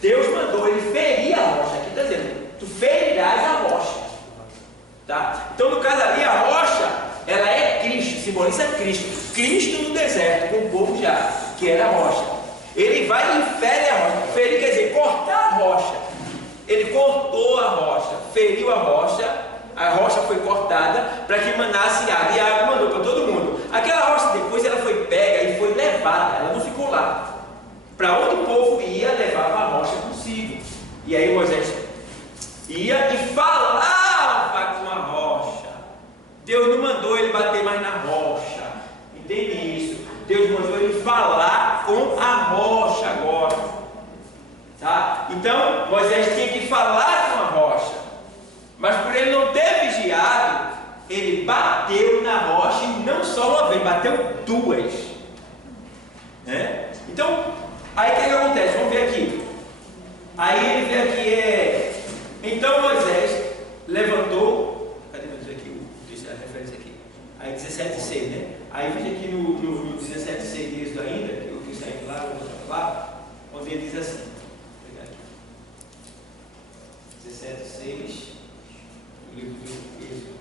Deus mandou ele ferir a rocha. Aqui está dizendo, tu ferirás a rocha. Tá? Então, no caso ali, a rocha, ela é Cristo, simboliza Cristo. Cristo no deserto, com o povo já, que era a rocha. Ele vai e fere a rocha. Ferir quer dizer cortar a rocha. Ele cortou a rocha, feriu a rocha foi cortada para que mandasse água. E a água mandou para todo mundo. Aquela rocha depois ela foi pega e foi levada, ela não ficou lá. Para onde o povo ia, levava a rocha consigo. E aí Moisés ia e falava com a rocha. Deus não mandou ele bater mais na rocha. Entende isso? Deus mandou ele falar com a rocha agora. Tá? Então Moisés tinha que falar com a rocha. Mas por ele não ter vigiado, ele bateu na rocha e não só uma vez, bateu duas. Né? Então, aí o que acontece? Vamos ver aqui. Aí ele vê aqui, então Moisés levantou, cadê meu Deus aqui, a referência aqui, aí 17:6, né? Aí veja aqui no 17:6 de Êxodo ainda, que eu fiz sair lá, onde ele diz assim, vou pegar aqui, 17:6, do livro de Êxodo,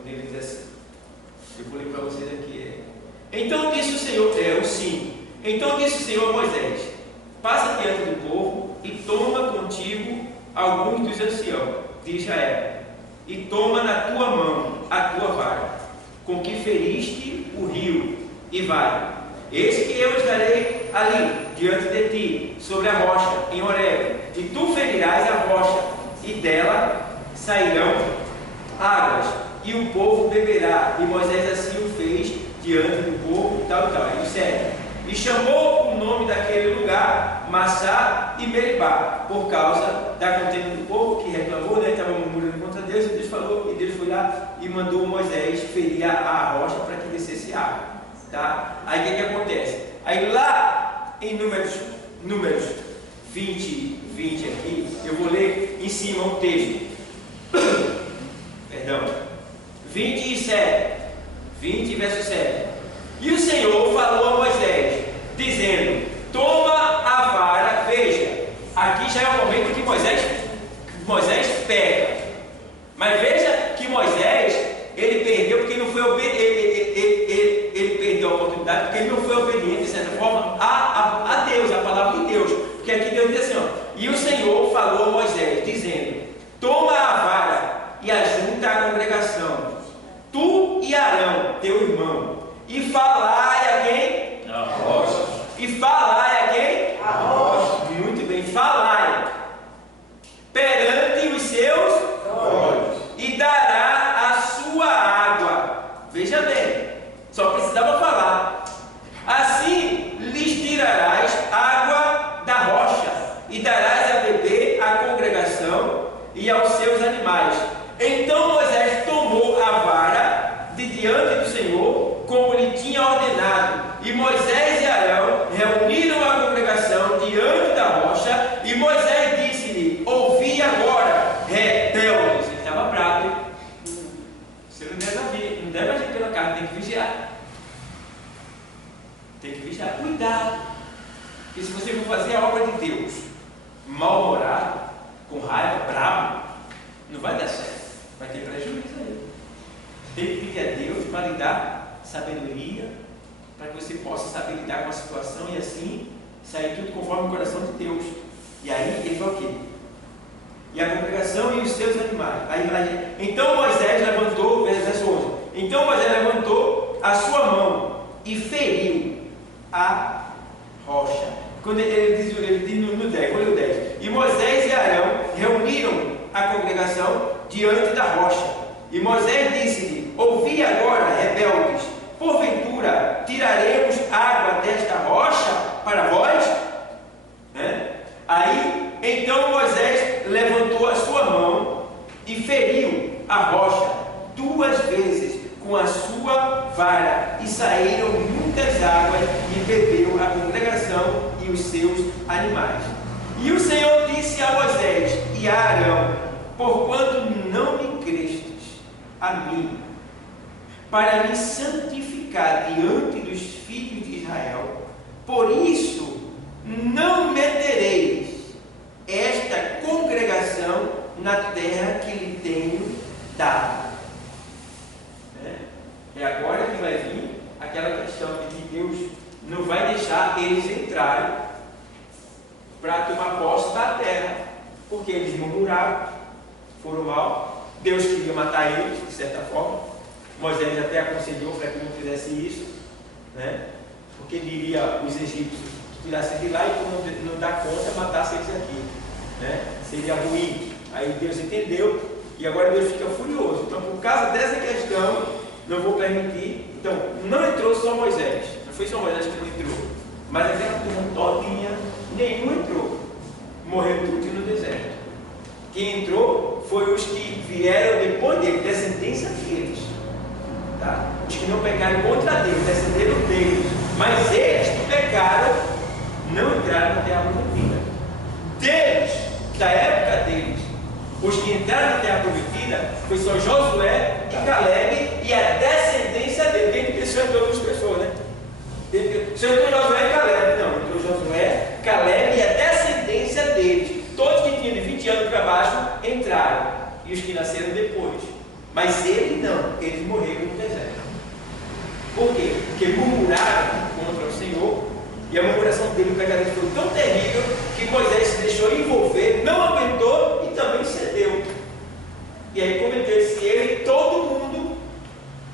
onde ele diz assim, eu vou ler para vocês aqui, então disse o Senhor, então disse o Senhor a Moisés, passa diante do povo e toma contigo alguns dos anciãos de Israel, e toma na tua mão a tua vara, com que feriste o rio, e vai. Eis que eu estarei ali, diante de ti, sobre a rocha, em Horebe, e tu ferirás a rocha, e dela sairão águas, e o povo beberá. E Moisés assim o fez diante do povo, tal e tal. Aí segue. E chamou o nome daquele lugar Massá e Meribá, por causa da contenda do povo que reclamou, né, estava murmurando contra Deus, e Deus falou, e Deus foi lá e mandou Moisés ferir a rocha para que descesse água. Tá? Aí o que acontece? Aí lá em Números 20 aqui, eu vou ler em cima o texto. Perdão. 20 verso 7. E o Senhor falou a Moisés, dizendo, toma a vara, veja, aqui já é o momento que Moisés pega, mas veja que Moisés, ele perdeu porque não foi ele perdeu a oportunidade, porque ele não foi obediente, de certa forma, a Deus, a palavra de Deus, porque aqui Deus diz assim, ó, e o Senhor falou a Moisés, dizendo, toma a vara e ajunta a congregação, tu e Arão, teu irmão, e falai a quem? A rocha. E falai a Tem que vigiar. Cuidado. Porque se você for fazer a obra de Deus mal-humorado, com raiva, bravo, não vai dar certo. Vai ter prejuízo aí. Tem que pedir a Deus para lhe dar sabedoria, para que você possa saber lidar com a situação e assim sair tudo conforme o coração de Deus. E aí ele vai o quê? E a congregação e os seus animais. Então Moisés levantou, verso 11. Então Moisés levantou a sua mão e feriu a rocha. Quando ele diz no 10, vou ler o 10. E Moisés e Arão reuniram a congregação diante da rocha. E Moisés disse-lhe: ouvi agora, rebeldes, porventura tiraremos água desta rocha para vós? Aí, então Moisés levantou a sua mão e feriu a rocha 2 vezes com a sua vara, e saíram muitas águas, e bebeu a congregação e os seus animais. E o Senhor disse a Moisés e a Arão: porquanto não me crestes a mim, para me santificar diante dos filhos de Israel, por isso não metereis esta congregação na terra que lhe tenho dado. É agora que vai vir aquela questão de que Deus não vai deixar eles entrarem para tomar posse da terra, porque eles murmuraram, foram mal. Deus queria matar eles, de certa forma. Moisés até aconselhou para que não fizesse isso, porque diria os egípcios que tirassem de lá e, como não dá conta, matassem eles aqui. Seria ruim. Aí Deus entendeu e agora Deus fica furioso. Então, por causa dessa questão, não vou permitir. Então, não entrou só Moisés, não foi só Moisés que não entrou, mas aquela turma todinha, nenhum entrou, morreu tudo no deserto. Quem entrou foi os que vieram depois dele, descendência deles, tá? Os que não pecaram contra Deus, descenderam deles, mas eles que pecaram não entraram na terra prometida. Deles, da época deles, os que entraram na terra prometida foi só Josué e Caleb e a descendência dele. Quem pensou em todas as pessoas, né? Só entrou Josué e Caleb, não, entrou Josué, Caleb e a descendência deles. Todos que tinham de 20 anos para baixo entraram, e os que nasceram depois. Mas ele não, eles morreram no deserto. Por quê? Porque murmuraram contra o Senhor, e a murmuração dele, o pecado dele foi tão terrível que Moisés se deixou envolver, não aguentou e também cedeu. E aí cometeu esse erro e todo mundo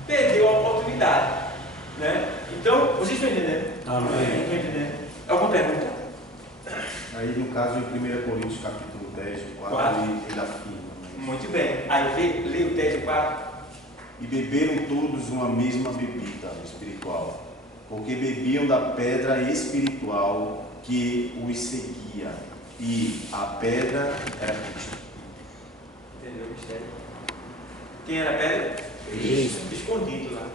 perdeu a oportunidade. Então, vocês estão entendendo? Amém. Estão entendendo? Alguma pergunta? Aí, no caso, em 1 Coríntios, capítulo 10, 4, ele afirma. Muito bem. Aí, lê o 10 e 4. E beberam todos uma mesma bebida espiritual, porque bebiam da pedra espiritual que os seguia, e a pedra era Cristo. Entendeu o mistério? Quem era a pedra? Cristo. Escondido lá,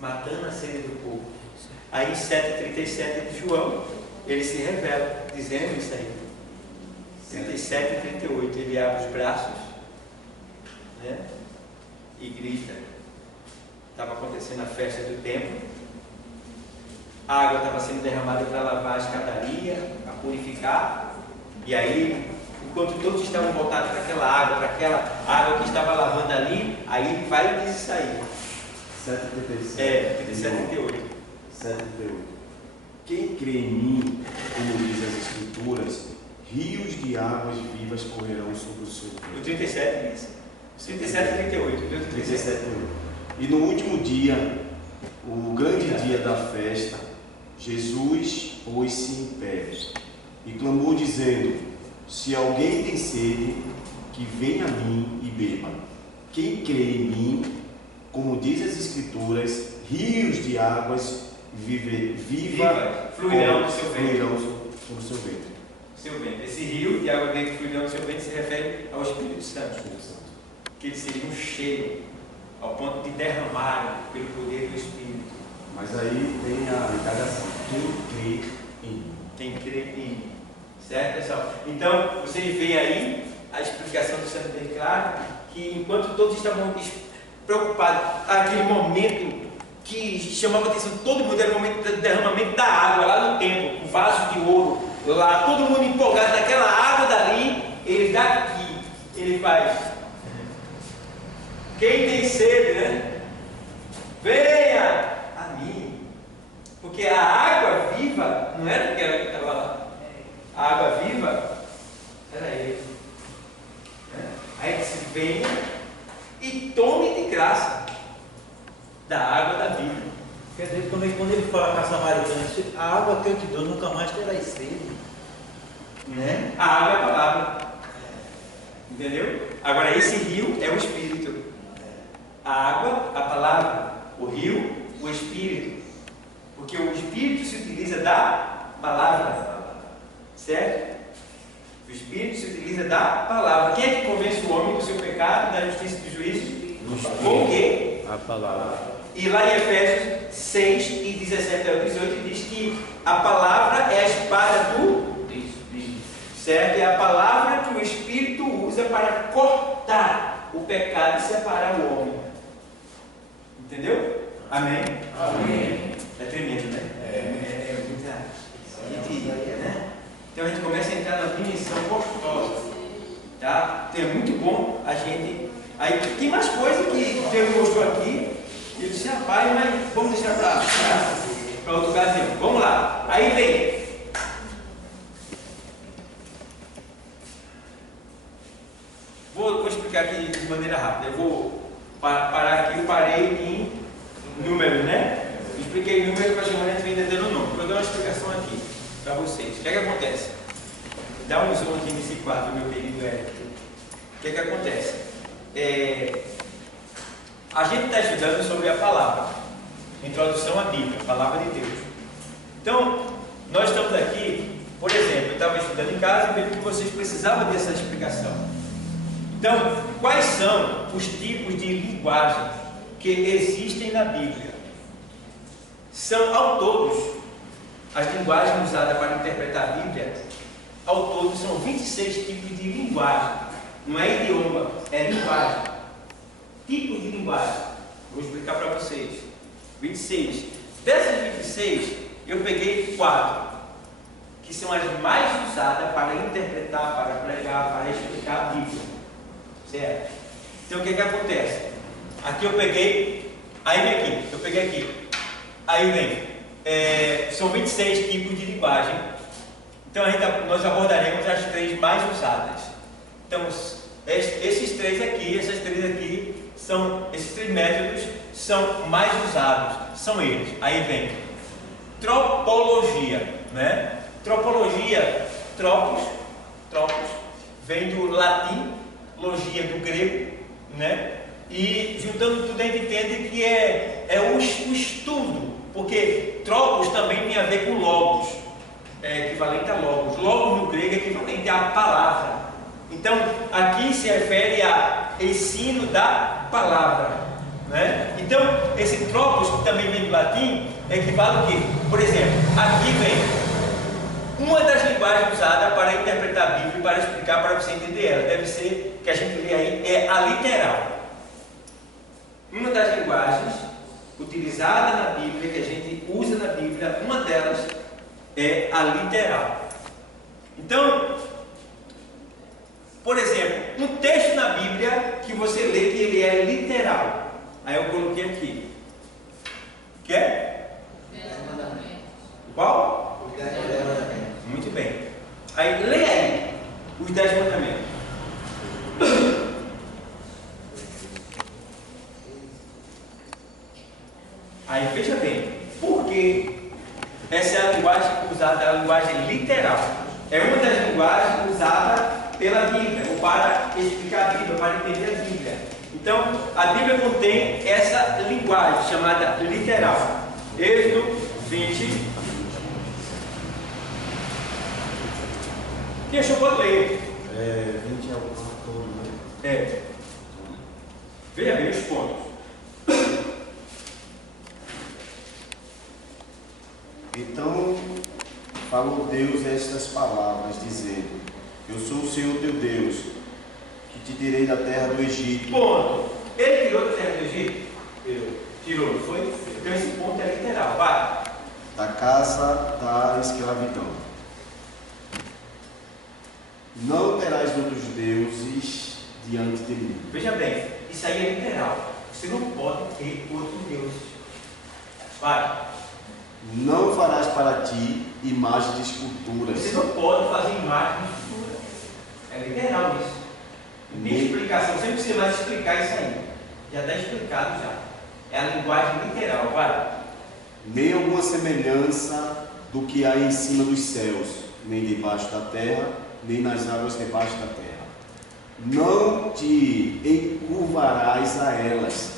matando a sede do povo. Aí em 7,37 de João, ele se revela, dizendo isso aí. 37 e 38, ele abre os braços, e grita. Estava acontecendo a festa do templo, a água estava sendo derramada para lavar a escadaria, para purificar, e aí, enquanto todos estavam voltados para aquela água que estava lavando ali, aí ele vai e diz isso aí. 7,37. 37,38. 7,38. Quem crê em mim, como diz as Escrituras, rios de águas vivas correrão sobre o seu O peito. 37 diz. 37 e 38. 37. E no último dia, o grande dia da festa, Jesus pôs-se em pé e clamou dizendo: se alguém tem sede, que venha a mim e beba. Quem crê em mim, como diz as Escrituras, rios de águas viva fluirão do seu ventre. Sobre o seu ventre. Seu ventre. Esse rio de água que fluirão do seu ventre se refere ao Espírito Santo. Que ele seria um cheiro ao ponto de derramar pelo poder do Espírito. Mas aí tem a indagação: quem crê em mim? Quem crê em mim. Certo, pessoal? Então, vocês veem aí a explicação do Santo bem claro, que enquanto todos estavam preocupados, aquele momento que chamava a atenção de todo mundo era o momento do derramamento da água lá no templo, o vaso de ouro, lá, todo mundo empolgado naquela água dali. Ele daqui, ele faz: quem tem sede, né? Venha a mim. Porque a água viva não era aquela que estava lá. A água viva era ele. Aí ele disse: venha e tome de graça da água da vida. Quer dizer, quando ele fala com a samaritana, a água que eu te dou nunca mais terás sede. Né? A água é a palavra. Entendeu? Agora esse rio é o Espírito. A água, a palavra. O rio, o Espírito. Porque o Espírito se utiliza da palavra. Certo? O Espírito se utiliza da palavra. Quem é que convence o homem do seu pecado, da justiça e do juízo? Com o quê? A palavra. E lá em Efésios 6 e 17 ao 18 diz que a palavra é a espada do Espírito. Certo? É a palavra que o Espírito usa para cortar o pecado e separar o homem. Entendeu? Amém? Amém. É tremendo, né? É muita. Né? Então a gente começa a entrar na dimensão gostosa. Tá? Então é muito bom a gente. Aí tem mais coisa que Deus mostrou aqui. Eu disse: rapaz, mas vamos deixar para outro ocasião. Vamos lá. Aí vem. Vou explicar aqui de maneira rápida. Eu vou parar aqui. Eu parei em números, né? Eu expliquei números para chamar a gente entender o nome. Vou dar uma explicação aqui para vocês. O que é que acontece? Dá um zoom aqui nesse quadro, meu querido Eric. O que é que acontece? A gente está estudando sobre a palavra, introdução à Bíblia, a palavra de Deus. Então, nós estamos aqui, por exemplo, eu estava estudando em casa e vi que vocês precisavam dessa explicação. Então, quais são os tipos de linguagem que existem na Bíblia? São, ao todos, as linguagens usadas para interpretar a Bíblia, ao todo são 26 tipos de linguagem. Não é idioma, é linguagem. Tipos de linguagem. Vou explicar para vocês. 26. Dessas 26, eu peguei 4, que são as mais usadas para interpretar, para pregar, para explicar a Bíblia. Certo? Então o que acontece? Aqui eu peguei, aí vem aqui, eu peguei aqui. Aí vem, são 26 tipos de linguagem. Então nós abordaremos as 3 mais usadas. Então, esses 3 aqui, essas 3 aqui, esses 3 métodos são mais usados. São eles. Aí vem tropologia, né? Tropologia, tropos, vem do latim, logia do grego, né? E juntando tudo a gente entende que é o estudo, porque tropos também tem a ver com logos, é equivalente a logos. Logos no grego é equivalente à palavra. Então, aqui se refere a ensino da palavra, né? Então, esse tropos, que também vem do latim, equivale ao quê? Por exemplo, aqui vem uma das linguagens usadas para interpretar a Bíblia e para explicar, para você entender ela. Deve ser, que a gente lê aí, é a literal. Uma das linguagens utilizada na Bíblia, que a gente usa na Bíblia, uma delas é a literal. Então, por exemplo, um texto na Bíblia que você lê que ele é literal. Aí eu coloquei aqui. Quer? Qual? Os 10 mandamentos. Muito bem. Aí lê aí os 10 mandamentos. Aí veja bem, porque essa é a linguagem usada, a linguagem literal. É uma das linguagens usadas pela Bíblia, ou para explicar a Bíblia, para entender a Bíblia. Então, a Bíblia contém essa linguagem chamada literal. Êxodo 20. Quem achou pode ler. 20 é o todo, né? Veja bem os pontos. Então, falou Deus estas palavras, dizendo: Eu sou o Senhor teu Deus, que te tirei da terra do Egito. Ponto. Ele tirou da terra do Egito? Tirou, não foi? Então esse ponto é da casa da escravidão. Não terás outros deuses diante de mim. Veja bem, isso aí é literal. Você não pode ter outros deuses. Vai. Não farás para ti imagem de esculturas. Você não pode fazer imagem de escultura. É literal isso. Não tem explicação. Você não precisa mais explicar isso aí. Já está explicado já. É a linguagem literal. Vai. Nem alguma semelhança do que há em cima dos céus, nem debaixo da terra, nem nas águas debaixo da terra. Não te encurvarás a elas,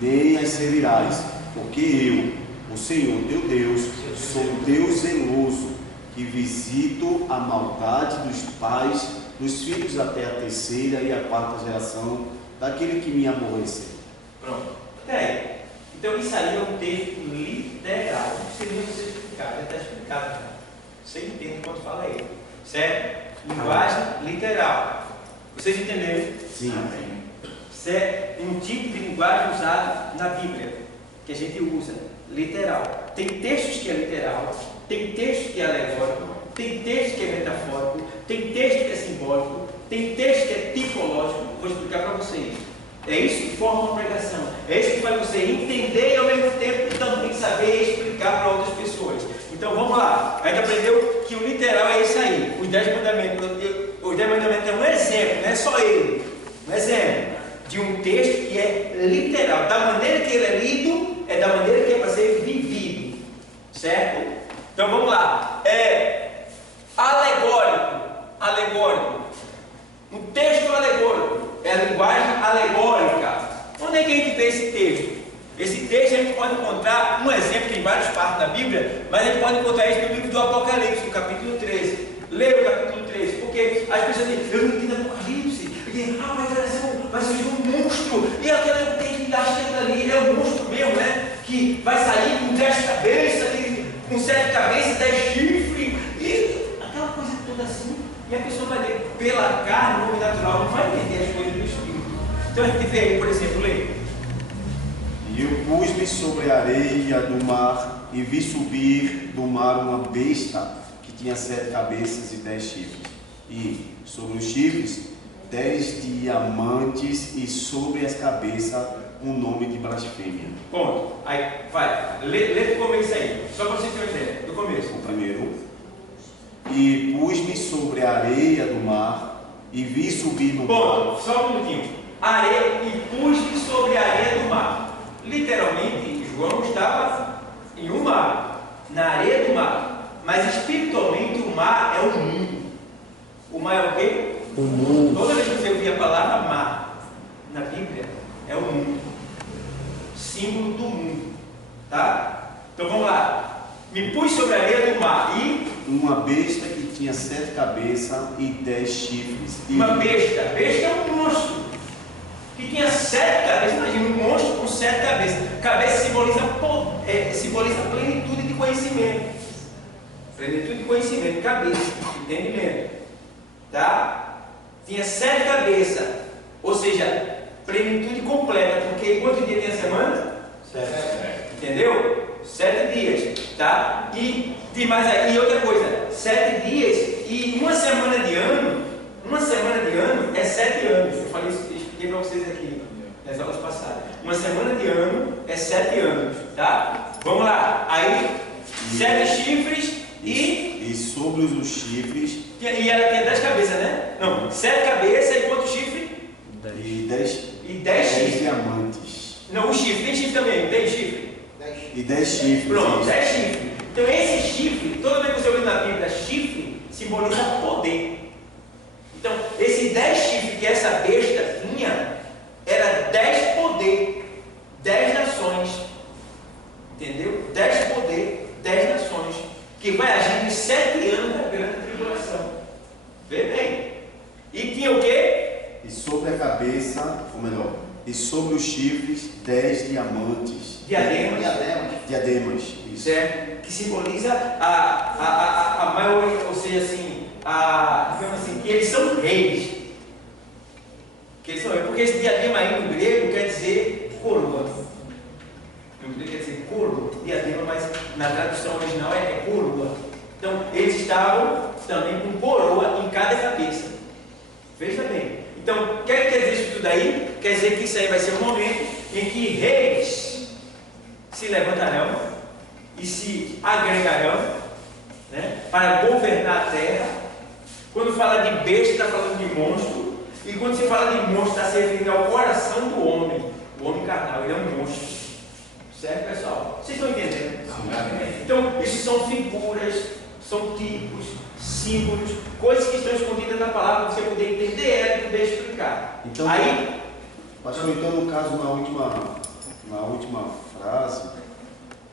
nem as servirás, porque eu, o Senhor teu Deus, sou Deus zeloso, que visito a maldade dos pais, dos filhos até a terceira e a quarta geração, daquele que me aborreceu. Pronto. Até aí. Então isso aí é um texto literal. Não precisa nem ser explicado, já está explicado já. Você entende quando fala aí. Certo? Linguagem literal. Vocês entenderam? Sim. Certo? Um tipo de linguagem usada na Bíblia, que a gente usa, literal. Tem textos que é literal, tem texto que é alegórico, tem texto que é metafórico, tem texto que é simbólico, tem texto que é tipológico. Vou explicar para vocês. É isso que forma uma pregação. É isso que faz você entender e ao mesmo tempo também saber explicar para outras pessoas. Então vamos lá. A gente aprendeu que o literal é isso aí. Os 10 mandamentos. Os 10 mandamentos é um exemplo, não é só ele. Um exemplo de um texto que é literal. Da maneira que ele é lido, é da maneira que é para ser vivido. Certo? Então vamos lá. É alegórico. Alegórico. Um texto alegórico. É a linguagem alegórica. Onde é que a gente vê esse texto? Esse texto a gente pode encontrar um exemplo em várias partes da Bíblia, mas a gente pode encontrar isso no livro do Apocalipse, no capítulo 13. Leia o capítulo 13, porque as pessoas dizem, eu não entendo Apocalipse. E dizem, vai surgir um monstro. E aquela tem que achar que ali é um monstro mesmo, né? Que vai sair com 10 cabeças, com 7 cabeças, 10 chifres, e aquela coisa toda assim. E a pessoa vai ler pela carne, no homem natural, não vai entender as coisas do Espírito. Então a gente vê aí, por exemplo, lê. E eu pus-me sobre a areia do mar e vi subir do mar uma besta que tinha 7 cabeças e 10 chifres. E sobre os chifres 10 diamantes e sobre as cabeças um nome de blasfêmia. Ponto. Aí, vai. Lê do começo aí. Só para vocês terem uma ideia. Do começo. O primeiro. E pus-me sobre a areia do mar e vi subir no mar. Ponto. Só um minutinho. Areia e pus-me sobre a areia do mar. Literalmente, João estava em um mar, na areia do mar. Mas espiritualmente o mar é o mundo. O mar é o quê? O mundo. Toda vez que você ouvir a palavra mar na Bíblia, é o mundo. Símbolo do mundo. Tá? Então vamos lá. Me pus sobre a areia do mar e... Uma besta que tinha 7 cabeças e 10 chifres. Uma besta. Besta é um monstro. Que tinha 7 cabeças. Imagina um monstro com 7 cabeças. Cabeça simboliza plenitude de conhecimento. Plenitude de conhecimento. Cabeça. Entendimento. Tá? Tinha 7 cabeças. Ou seja, plenitude completa. Porque quantos dias tem a semana? 7. Entendeu? 7 dias. Tá? E tem mais aí. E outra coisa. 7 dias e uma semana de ano. Uma semana de ano é 7 anos. Eu falei isso. Para vocês aqui nas aulas passadas. Uma semana de ano é 7 anos, tá? Vamos lá. Aí 7 chifres e sobre os chifres. E ela tinha 10 cabeças, né? Não, 7 cabeças e quantos chifres? E 10 chifres. diamantes. Não, o chifre, tem chifre também, tem chifre. E 10 chifres. Pronto, 10 chifres. Então esse chifre, toda vez que você ouve na Bíblia, chifre simboliza poder. Então, esse 10 chifres que essa besta tinha, era 10 poder, 10 nações. Entendeu? 10 poder, 10 nações. Que vai agir em 7 anos da grande tribulação. Vê bem. E tinha o quê? E sobre a cabeça, ou melhor, e sobre os chifres, 10 diamantes. Diademas. Isso. Certo? Que simboliza a maioria, ou seja, assim, digamos assim, que eles são reis. Que eles são reis. Porque esse diadema aí no grego quer dizer coroa. No grego quer dizer coroa, diadema, mas na tradução original é coroa. Então, eles estavam também com coroa em cada cabeça. Veja bem. Então, o que quer dizer isso tudo aí? Quer dizer que isso aí vai ser um momento em que reis se levantarão e se agregarão, né, para governar a terra. Quando fala de besta, está falando de monstro. E quando se fala de monstro, está se referindo ao coração do homem. O homem carnal, ele é um monstro. Certo, pessoal? Vocês estão entendendo? Então, isso são figuras, são tipos, símbolos, coisas que estão escondidas na palavra, para você poder entender ela e poder explicar. Então, aí, pastor, então no caso, na última frase,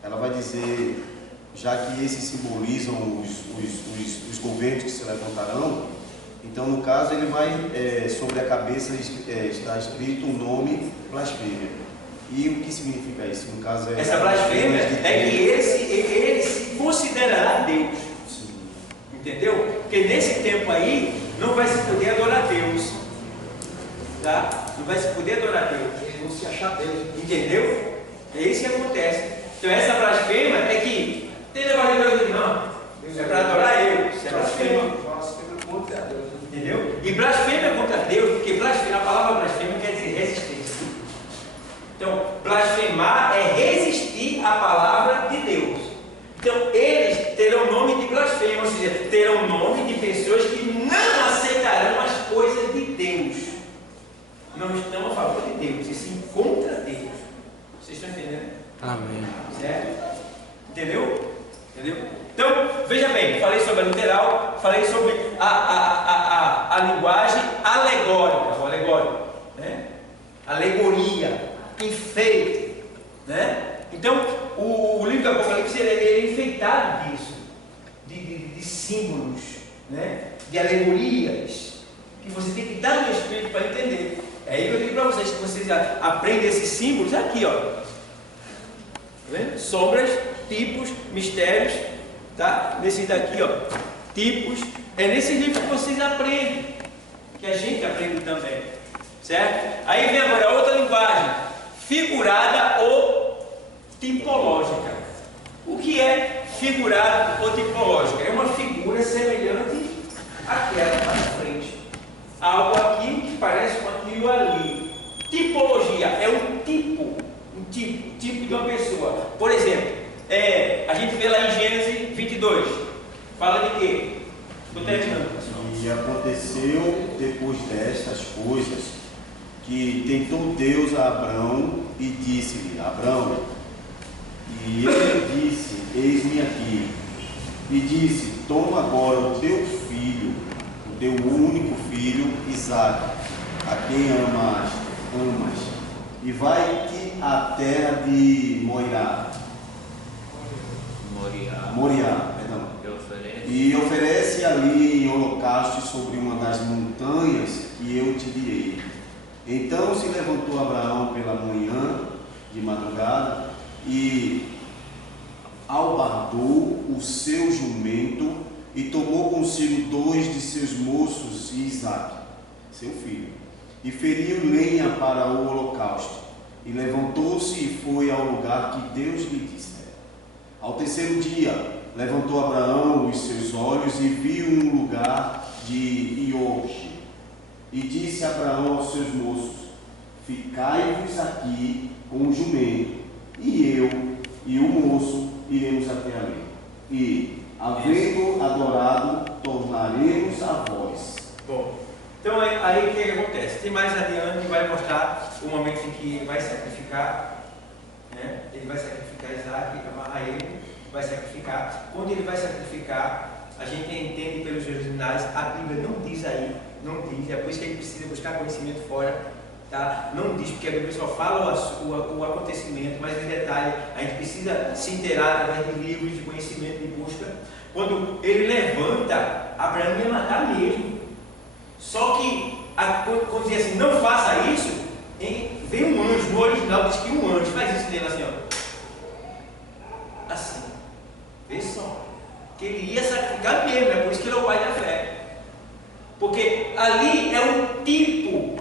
ela vai dizer, já que esses simbolizam os governos que se levantarão, então no caso ele vai, sobre a cabeça está escrito o nome blasfêmia. E o que significa isso? No caso essa blasfêmia é que ele se considerará Deus. Sim. Entendeu? Porque nesse tempo aí não vai se poder adorar Deus. Tá? Não vai se poder adorar Deus. Eles vão se achar Deus. Entendeu? É isso que acontece. Então essa blasfêmia é que tem negócio de Deus, não. Isso é para adorar eu. Isso é blasfêmia. Blasfêmia contra Deus. Entendeu? E blasfêmia contra Deus, porque a palavra blasfêmia quer dizer resistência. Então, blasfemar é resistir à palavra de Deus. Então, eles terão nome de blasfêmia, ou seja, terão nome de pessoas que não aceitarão as coisas de Deus. Não estão a favor de Deus, e sim contra Deus. Vocês estão entendendo? Amém. Certo? Entendeu? Entendeu? Então, veja bem, falei sobre a literal, falei sobre a linguagem alegórica, o alegórico, né? Alegoria, enfeite, né? Então, o livro do Apocalipse ele é enfeitado disso, de símbolos, né? De alegorias, que você tem que dar no Espírito para entender. É aí que eu digo para vocês, que vocês aprendem esses símbolos aqui, ó. Tá vendo? Sombras, tipos, mistérios, tá? Nesses daqui, ó, tipos. É nesse livro que vocês aprendem, que a gente aprende também, certo? Aí vem agora outra linguagem, figurada ou tipológica. O que é figurada ou tipológica? É uma figura semelhante àquela mais à frente. Algo aqui que parece com aquilo ali. Tipologia é um tipo de uma pessoa. Por exemplo, a gente vê lá em Gênesis 22. Fala de quê? Estou terminando. E aconteceu depois destas coisas que tentou Deus a Abrão e disse-lhe: Abrão, e ele disse: eis-me aqui. E disse: toma agora o teu filho, o teu único filho, Isaque, a quem amas, e vai-te à terra de Moriá, perdão. E oferece ali em holocausto sobre uma das montanhas que eu te direi. Então se levantou Abraão pela manhã, de madrugada, e albardou o seu jumento e tomou consigo 2 de seus moços e Isaque, seu filho, e feriu lenha para o holocausto, e levantou-se e foi ao lugar que Deus lhe disse. Ao terceiro dia levantou Abraão os seus olhos e viu um lugar de Iorque, e disse Abraão aos seus moços: ficai-vos aqui com o jumento, e eu e o moço iremos até ali, e, havendo adorado, tornaremos a vós. Bom, então aí o que acontece? Tem mais adiante que vai mostrar o momento em que ele vai sacrificar, né? Ele vai sacrificar Isaque, amarrar ele, vai sacrificar. Quando ele vai sacrificar, a gente entende pelos originais, a Bíblia não diz aí, não diz, é por isso que a gente precisa buscar conhecimento fora. Tá? Não diz, porque a Bíblia só fala o acontecimento, mas em detalhe, a gente precisa se inteirar através de livros de conhecimento, de busca. Quando ele levanta, Abraão ia matar mesmo. Só que, quando diz assim, não faça isso, vem um anjo, no original diz que um anjo faz isso nele assim, ó. Assim, vê só, que ele ia sacrificar mesmo, é por isso que ele é o pai da fé. Porque ali é um tipo,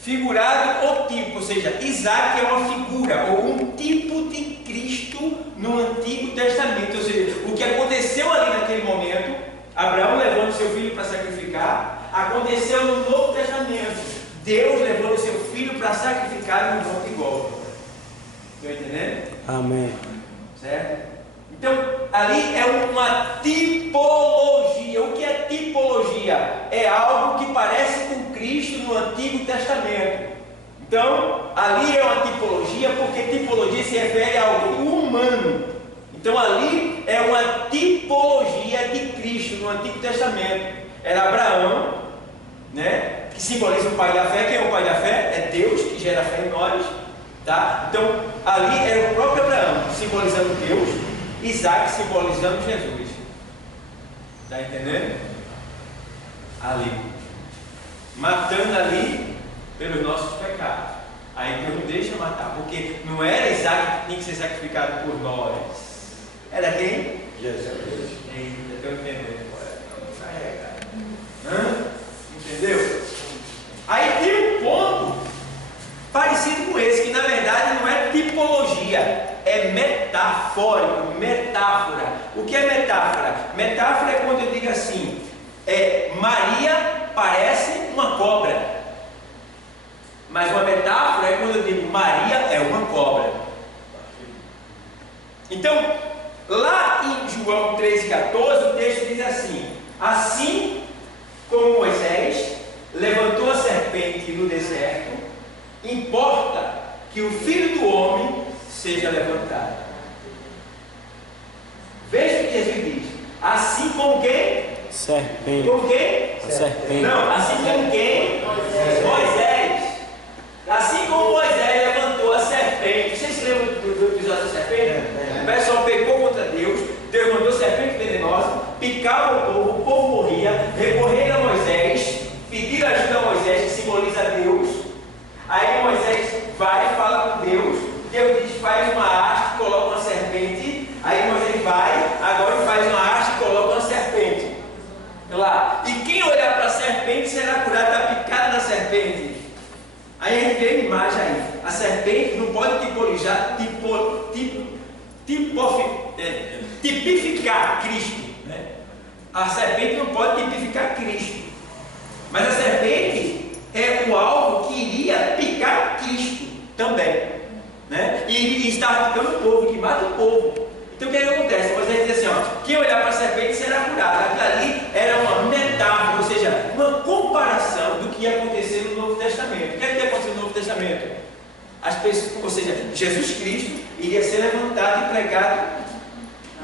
figurado ou tipo, ou seja, seja, Isaac é uma figura ou um tipo de Cristo no Antigo Testamento. Ou seja, o que aconteceu ali naquele momento, Abraão levando seu filho para sacrificar, aconteceu no Novo Testamento. Deus levando seu filho para sacrificar no Monte Gólgota. Estão entendendo? Amém. Certo? Então, ali é uma tipologia. O que é tipologia? É algo que parece com Cristo no Antigo Testamento. Então, ali é uma tipologia, porque tipologia se refere a algo humano. Então, ali é uma tipologia de Cristo no Antigo Testamento. Era Abraão, né, que simboliza o pai da fé. Quem é o pai da fé? É Deus, que gera fé em nós. Tá? Então, ali era o próprio Abraão, simbolizando Deus. Isaac simbolizando Jesus. Está entendendo? Ali. Matando ali pelos nossos pecados. Aí Deus não deixa matar, porque não era Isaac que tinha que ser sacrificado por nós. Era quem? Jesus. Eita, estou entendendo. Entendeu? Aí tem um ponto parecido com esse, que na verdade não é tipologia, é metafórico, metáfora. O que é metáfora? Metáfora é quando eu digo assim, Maria parece uma cobra. Mas uma metáfora é quando eu digo Maria é uma cobra. Então, lá em João 13,14, o texto diz assim: assim como Moisés levantou a serpente no deserto, importa que o Filho do Homem seja levantado. Veja o que Jesus diz. Assim como quem? Serpente. Como quem? Serpente. Não, assim como quem? Moisés. Assim como Moisés levantou a serpente. Vocês se lembram do episódio da serpente? O pessoal pecou contra Deus. Deus mandou serpente venenosa, picava o povo morria. Recorreram a Moisés, pediram ajuda a Moisés, que simboliza Deus. Aí Moisés vai e fala com Deus. Deus diz: faz uma haste, coloca uma serpente. Aí Moisés vai, agora faz uma haste e coloca uma serpente lá. E quem olhar para a serpente será curado da picada da serpente. Aí a gente vê a imagem aí. A serpente não pode tipificar Cristo, né? A serpente não pode tipificar Cristo. Mas a serpente é o alvo que iria picar Cristo também, né? E está picando o povo, que mata o povo. Então o que acontece? Moisés diz assim: ó, quem olhar para a serpente será curado. Aquilo ali era uma metáfora, ou seja, uma comparação do que ia acontecer no Novo Testamento. O que é que ia acontecer no Novo Testamento? As pessoas, ou seja, Jesus Cristo iria ser levantado e pregado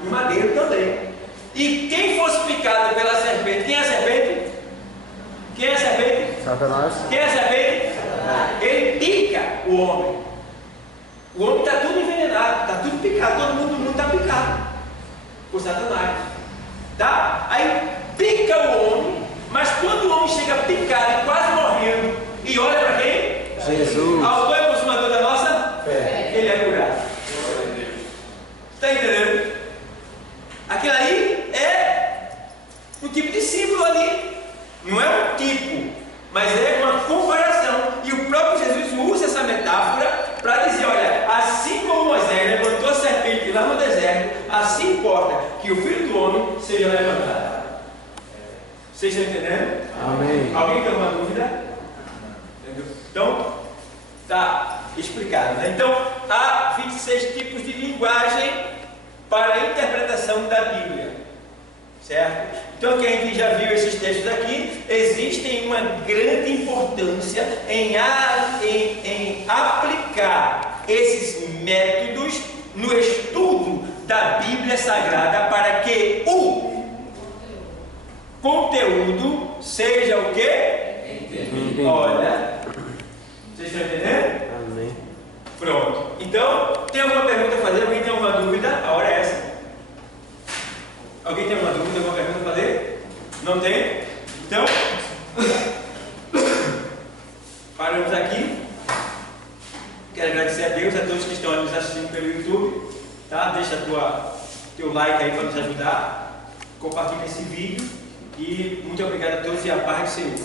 em madeiro também. E quem fosse picado pela serpente, quem é a serpente? Quem é a serpente? Satanás. Quem é a serpente? Ele pica o homem. O homem está tudo envenenado, está tudo picado, todo mundo do mundo está picado por Satanás. Tá? Aí pica o homem, mas quando o homem chega picado e quase morrendo, e olha para quem? Jesus. Autor e consumador da nossa fé. Ele é curado. Está entendendo? Aquilo aí é um tipo de símbolo ali. Não é um tipo, mas é uma comparação. E o próprio Jesus usa essa metáfora para dizer: olha, assim como Moisés levantou a serpente lá no deserto, assim importa que o Filho do Homem seja levantado. Vocês estão entendendo? Amém. Alguém tem alguma dúvida? Então, está explicado, né? Então, há 26 tipos de linguagem para a interpretação da Bíblia, certo? Então, quem a gente já viu esses textos aqui, existem uma grande importância em aplicar esses métodos no estudo da Bíblia Sagrada para que o conteúdo seja o quê? Entendi. Olha, vocês estão entendendo? Amém. Pronto. Então, tem alguma pergunta a fazer? Alguém tem alguma dúvida? A hora é essa. Alguém tem alguma dúvida, alguma pergunta a fazer? Não tem? Então, paramos aqui. Quero agradecer a Deus, a todos que estão nos assistindo pelo YouTube. Tá? Deixa teu like aí para nos ajudar. Compartilha esse vídeo. E muito obrigado a todos e a paz do Senhor.